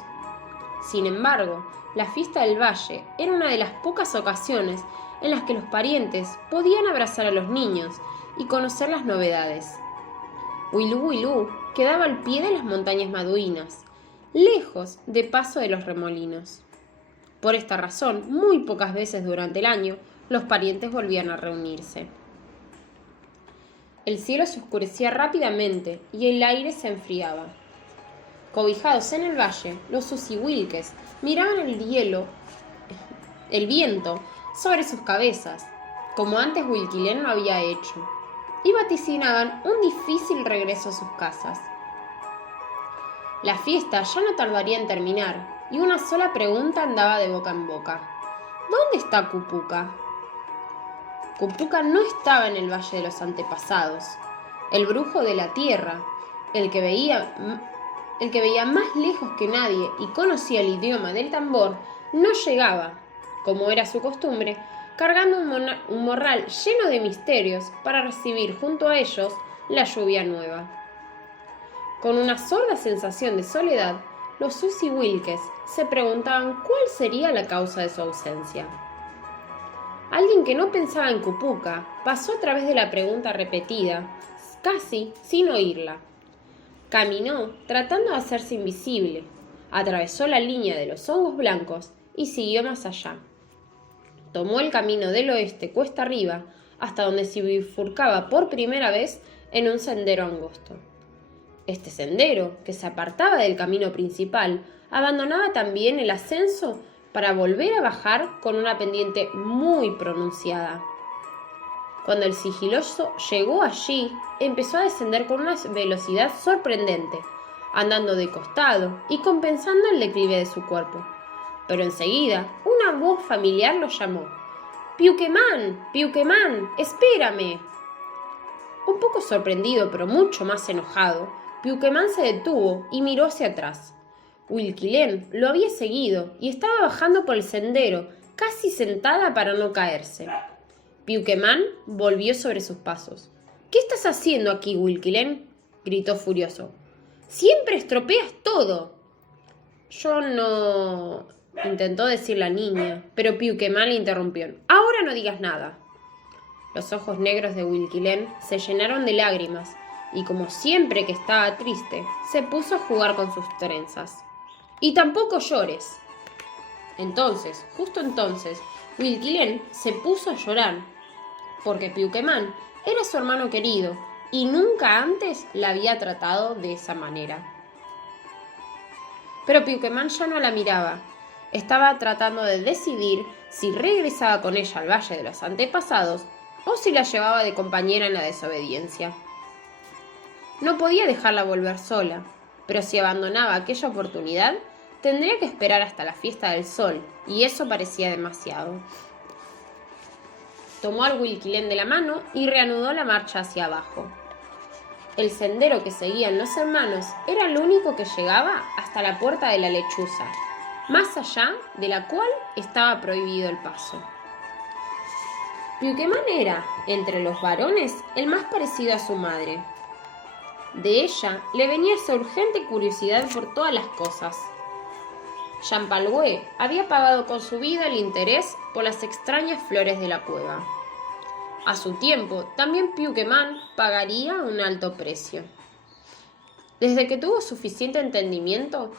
Sin embargo, la fiesta del valle era una de las pocas ocasiones en las que los parientes podían abrazar a los niños y conocer las novedades. Wilú quedaba al pie de las montañas maduinas, lejos de Paso de los Remolinos. Por esta razón, muy pocas veces durante el año, los parientes volvían a reunirse. El cielo se oscurecía rápidamente y el aire se enfriaba. Cobijados en el valle, los Usihuilques miraban el viento sobre sus cabezas, como antes Wilkilén lo había hecho, y vaticinaban un difícil regreso a sus casas. La fiesta ya no tardaría en terminar, y una sola pregunta andaba de boca en boca. ¿Dónde está Cupuca? Cupuca no estaba en el Valle de los Antepasados. El brujo de la tierra, el que veía más lejos que nadie y conocía el idioma del tambor, no llegaba, como era su costumbre, cargando un morral lleno de misterios para recibir junto a ellos la lluvia nueva. Con una sorda sensación de soledad, los Usihuilques se preguntaban cuál sería la causa de su ausencia. Alguien que no pensaba en Cupuca pasó a través de la pregunta repetida, casi sin oírla. Caminó tratando de hacerse invisible, atravesó la línea de los hongos blancos y siguió más allá. Tomó el camino del oeste cuesta arriba hasta donde se bifurcaba por primera vez en un sendero angosto. Este sendero, que se apartaba del camino principal, abandonaba también el ascenso para volver a bajar con una pendiente muy pronunciada. Cuando el sigiloso llegó allí, empezó a descender con una velocidad sorprendente, andando de costado y compensando el declive de su cuerpo. Pero enseguida, una voz familiar lo llamó. «¡Piuquemán! ¡Piuquemán! ¡Espérame!». Un poco sorprendido, pero mucho más enojado, Piuquemán se detuvo y miró hacia atrás. Wilkilén lo había seguido y estaba bajando por el sendero, casi sentada para no caerse. Piuquemán volvió sobre sus pasos. «¿Qué estás haciendo aquí, Wilkilén?», gritó furioso. «Siempre estropeas todo». «Yo no... intentó decir la niña, pero Piuquemán le interrumpió. Ahora no digas nada. Los ojos negros de Wilquilén se llenaron de lágrimas y, como siempre que estaba triste, se puso a jugar con sus trenzas. Y tampoco llores. Entonces, justo entonces, Wilquilén se puso a llorar, porque Piuquemán era su hermano querido y nunca antes la había tratado de esa manera. Pero Piuquemán ya no la miraba. Estaba tratando de decidir si regresaba con ella al Valle de los Antepasados o si la llevaba de compañera en la desobediencia. No podía dejarla volver sola, pero si abandonaba aquella oportunidad, tendría que esperar hasta la fiesta del sol, y eso parecía demasiado. Tomó al Wilquilén de la mano y reanudó la marcha hacia abajo. El sendero que seguían los hermanos era el único que llegaba hasta la puerta de la lechuza, más allá de la cual estaba prohibido el paso. Piuquemán era, entre los varones, el más parecido a su madre. De ella le venía esa urgente curiosidad por todas las cosas. Champalhué había pagado con su vida el interés por las extrañas flores de la cueva. A su tiempo, también Piuquemán pagaría un alto precio. Desde que tuvo suficiente entendimiento,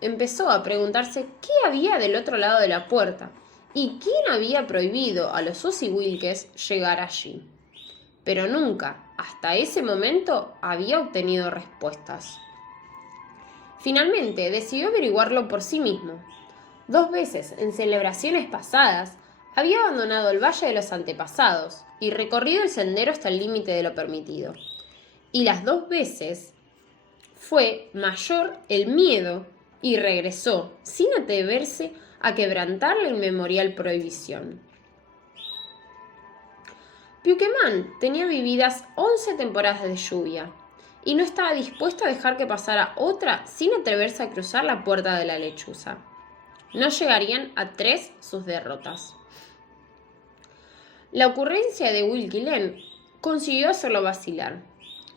empezó a preguntarse qué había del otro lado de la puerta y quién había prohibido a los Usihuilques llegar allí. Pero nunca, hasta ese momento, había obtenido respuestas. Finalmente, decidió averiguarlo por sí mismo. 2 veces, en celebraciones pasadas, había abandonado el Valle de los Antepasados y recorrido el sendero hasta el límite de lo permitido. Y las 2 veces fue mayor el miedo y regresó, sin atreverse a quebrantar la inmemorial prohibición. Piuquemán tenía vividas 11 temporadas de lluvia y no estaba dispuesto a dejar que pasara otra sin atreverse a cruzar la puerta de la lechuza. No llegarían a 3 sus derrotas. La ocurrencia de Wilquilén consiguió hacerlo vacilar,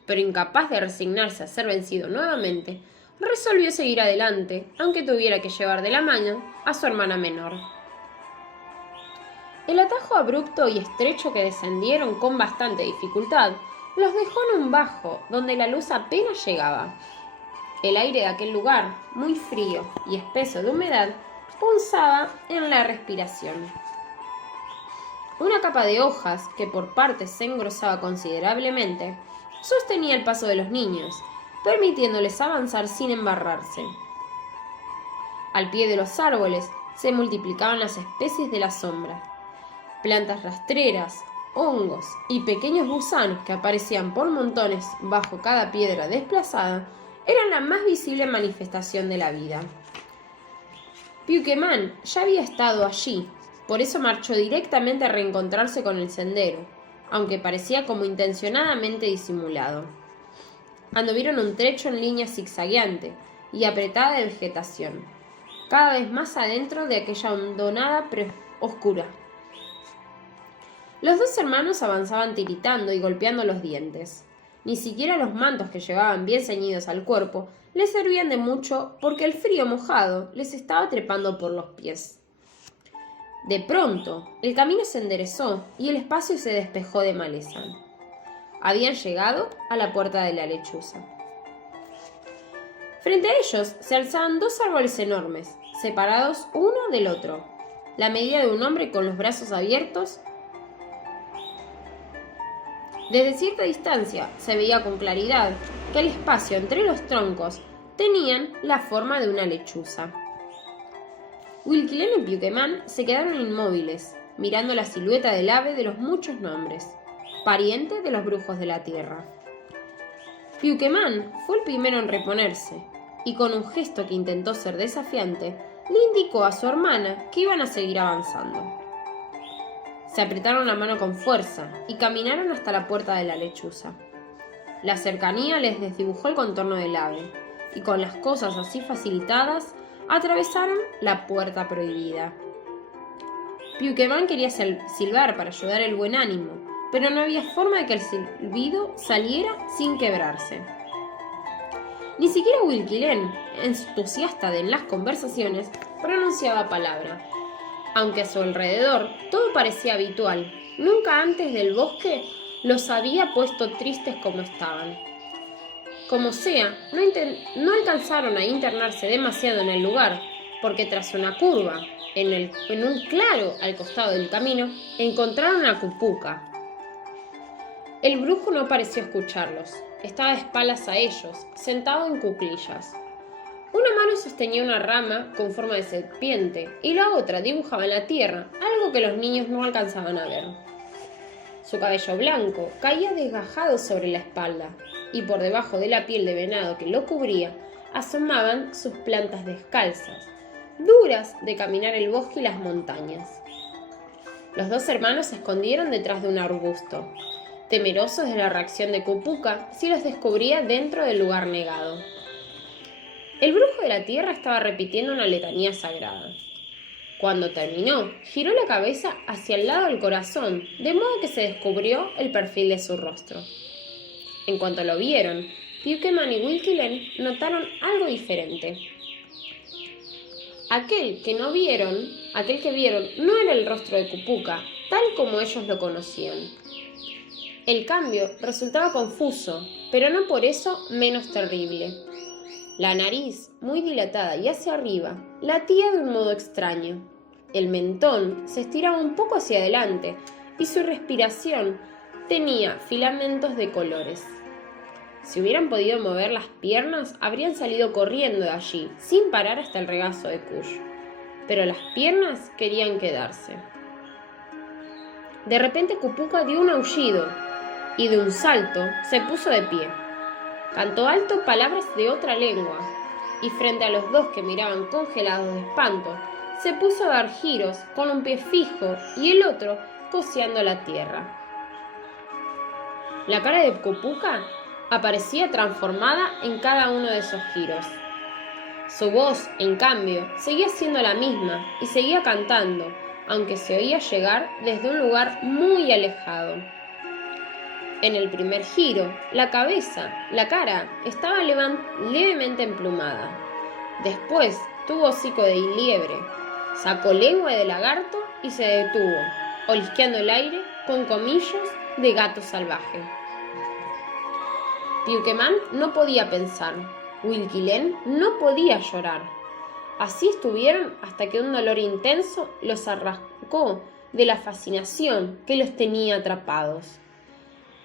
pero incapaz de resignarse a ser vencido nuevamente, resolvió seguir adelante, aunque tuviera que llevar de la mano a su hermana menor. El atajo abrupto y estrecho que descendieron con bastante dificultad los dejó en un bajo donde la luz apenas llegaba. El aire de aquel lugar, muy frío y espeso de humedad, punzaba en la respiración. Una capa de hojas, que por partes se engrosaba considerablemente, sostenía el paso de los niños, permitiéndoles avanzar sin embarrarse. Al pie de los árboles se multiplicaban las especies de la sombra. Plantas rastreras, hongos y pequeños gusanos que aparecían por montones bajo cada piedra desplazada eran la más visible manifestación de la vida. Piuquemán ya había estado allí, por eso marchó directamente a reencontrarse con el sendero, aunque parecía como intencionadamente disimulado. Anduvieron un trecho en línea zigzagueante y apretada de vegetación, cada vez más adentro de aquella hondonada oscura. Los 2 hermanos avanzaban tiritando y golpeando los dientes. Ni siquiera los mantos que llevaban bien ceñidos al cuerpo les servían de mucho porque el frío mojado les estaba trepando por los pies. De pronto, el camino se enderezó y el espacio se despejó de maleza. Habían llegado a la puerta de la lechuza. Frente a ellos se alzaban 2 árboles enormes, separados uno del otro, la medida de un hombre con los brazos abiertos. Desde cierta distancia se veía con claridad que el espacio entre los troncos tenían la forma de una lechuza. Wilquilén y Piuquemán se quedaron inmóviles, mirando la silueta del ave de los muchos nombres, pariente de los brujos de la tierra. Piuquemán fue el primero en reponerse, y con un gesto que intentó ser desafiante, le indicó a su hermana que iban a seguir avanzando. Se apretaron la mano con fuerza y caminaron hasta la puerta de la lechuza. La cercanía les desdibujó el contorno del ave, y con las cosas así facilitadas, atravesaron la puerta prohibida. Piuquemán quería silbar para ayudar el buen ánimo, pero no había forma de que el silbido saliera sin quebrarse. Ni siquiera Wilquilén, entusiasta en las conversaciones, pronunciaba palabra. Aunque a su alrededor todo parecía habitual, nunca antes del bosque los había puesto tristes como estaban. Como sea, no alcanzaron a internarse demasiado en el lugar, porque tras una curva, en un claro al costado del camino, encontraron a Cupuca. El brujo no pareció escucharlos. Estaba de espaldas a ellos, sentado en cuclillas. Una mano sostenía una rama con forma de serpiente y la otra dibujaba en la tierra algo que los niños no alcanzaban a ver. Su cabello blanco caía desgajado sobre la espalda y por debajo de la piel de venado que lo cubría asomaban sus plantas descalzas, duras de caminar el bosque y las montañas. Los dos hermanos se escondieron detrás de un arbusto, temerosos de la reacción de Cupuca si los descubría dentro del lugar negado. El brujo de la tierra estaba repitiendo una letanía sagrada. Cuando terminó, giró la cabeza hacia el lado del corazón, de modo que se descubrió el perfil de su rostro. En cuanto lo vieron, Piuqueman y Wilquilen notaron algo diferente. Aquel que vieron no era el rostro de Cupuca, tal como ellos lo conocían. El cambio resultaba confuso, pero no por eso menos terrible. La nariz, muy dilatada y hacia arriba, latía de un modo extraño. El mentón se estiraba un poco hacia adelante y su respiración tenía filamentos de colores. Si hubieran podido mover las piernas, habrían salido corriendo de allí, sin parar hasta el regazo de Kush. Pero las piernas querían quedarse. De repente Cupuca dio un aullido y de un salto se puso de pie. Cantó alto palabras de otra lengua y frente a los dos que miraban congelados de espanto, se puso a dar giros con un pie fijo y el otro coseando la tierra. La cara de Cupuca aparecía transformada en cada uno de esos giros. Su voz, en cambio, seguía siendo la misma y seguía cantando, aunque se oía llegar desde un lugar muy alejado. En el primer giro, la cara, estaba levemente emplumada. Después tuvo hocico de liebre, sacó lengua de lagarto y se detuvo, olisqueando el aire con comillos de gato salvaje. Piuqueman no podía pensar, Wilquilen no podía llorar. Así estuvieron hasta que un dolor intenso los arrancó de la fascinación que los tenía atrapados.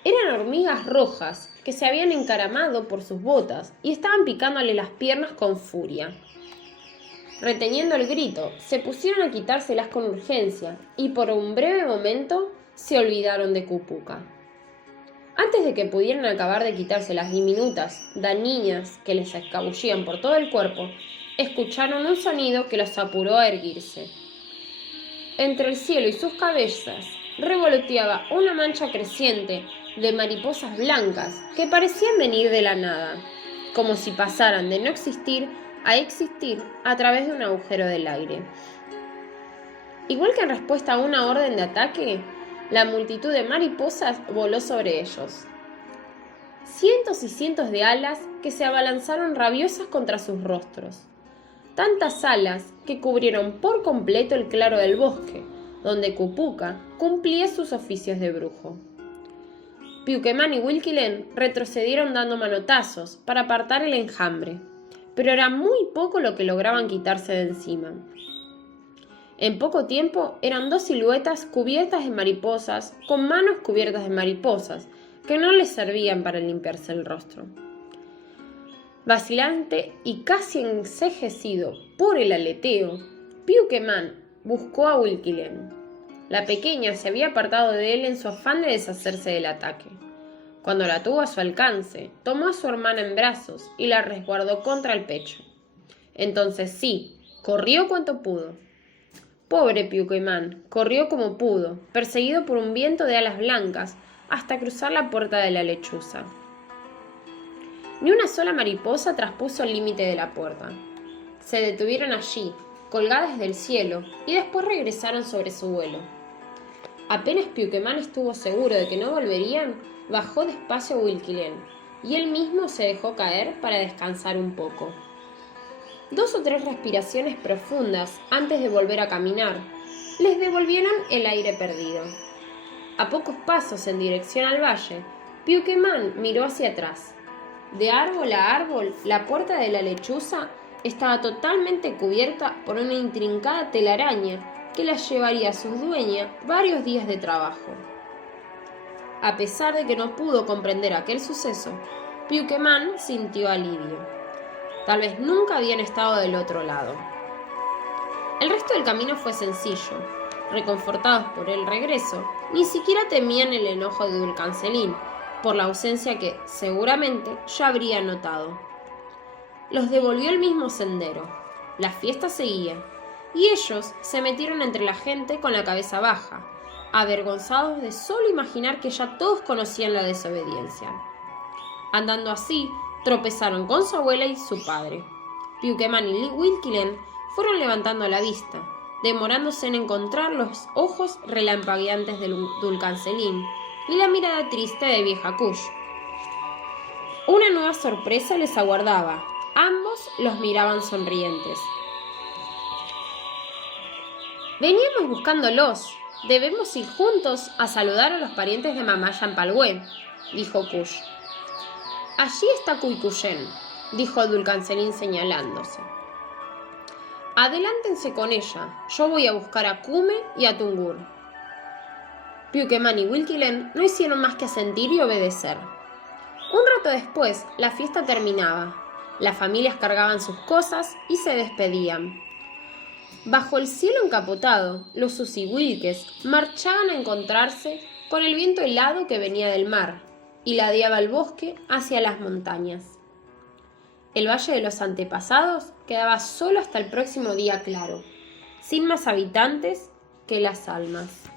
Eran hormigas rojas que se habían encaramado por sus botas y estaban picándole las piernas con furia. Reteniendo el grito, se pusieron a quitárselas con urgencia y por un breve momento se olvidaron de Cupuca. Antes de que pudieran acabar de quitarse las diminutas dañinas que les escabullían por todo el cuerpo, escucharon un sonido que los apuró a erguirse. Entre el cielo y sus cabezas revoloteaba una mancha creciente de mariposas blancas que parecían venir de la nada, como si pasaran de no existir a existir a través de un agujero del aire. Igual que en respuesta a una orden de ataque, la multitud de mariposas voló sobre ellos. Cientos y cientos de alas que se abalanzaron rabiosas contra sus rostros. Tantas alas que cubrieron por completo el claro del bosque, donde Cupuca cumplía sus oficios de brujo. Piuqueman y Wilquilen retrocedieron dando manotazos para apartar el enjambre, pero era muy poco lo que lograban quitarse de encima. En poco tiempo eran dos siluetas cubiertas de mariposas, con manos cubiertas de mariposas, que no les servían para limpiarse el rostro. Vacilante y casi enceguecido por el aleteo, Piuqueman buscó a Wilquilen. La pequeña se había apartado de él en su afán de deshacerse del ataque. Cuando la tuvo a su alcance, tomó a su hermana en brazos y la resguardó contra el pecho. Entonces sí, corrió cuanto pudo. Pobre Piuqueman, corrió como pudo, perseguido por un viento de alas blancas, hasta cruzar la puerta de la lechuza. Ni una sola mariposa traspuso el límite de la puerta. Se detuvieron allí, colgadas del cielo, y después regresaron sobre su vuelo. Apenas Piuqueman estuvo seguro de que no volverían, bajó despacio a Wilquilen, y él mismo se dejó caer para descansar un poco. 2 o 3 respiraciones profundas antes de volver a caminar les devolvieron el aire perdido. A pocos pasos en dirección al valle, Piuquemán miró hacia atrás. De árbol a árbol, la puerta de la lechuza estaba totalmente cubierta por una intrincada telaraña que la llevaría a su dueña varios días de trabajo. A pesar de que no pudo comprender aquel suceso, Piuquemán sintió alivio. Tal vez nunca habían estado del otro lado. El resto del camino fue sencillo. Reconfortados por el regreso, ni siquiera temían el enojo de Dulcancelín, por la ausencia que, seguramente, ya habría notado. Los devolvió el mismo sendero. La fiesta seguía, y ellos se metieron entre la gente con la cabeza baja, avergonzados de solo imaginar que ya todos conocían la desobediencia. Andando así, tropezaron con su abuela y su padre. Piuquemán y Wilquilen fueron levantando la vista, demorándose en encontrar los ojos relampagueantes de Dulcancelín y la mirada triste de vieja Kush. Una nueva sorpresa les aguardaba. Ambos los miraban sonrientes. «Veníamos buscándolos. Debemos ir juntos a saludar a los parientes de mamá Champalhué», dijo Kush. «Allí está Cuicuyén», dijo Dulcancelín señalándose. «Adelántense con ella. Yo voy a buscar a Cume y a Tungur». Piuquemán y Wilquilen no hicieron más que asentir y obedecer. Un rato después, la fiesta terminaba. Las familias cargaban sus cosas y se despedían. Bajo el cielo encapotado, los Usihuilques marchaban a encontrarse con el viento helado que venía del mar y ladeaba el bosque hacia las montañas. El Valle de los Antepasados quedaba solo hasta el próximo día claro, sin más habitantes que las almas.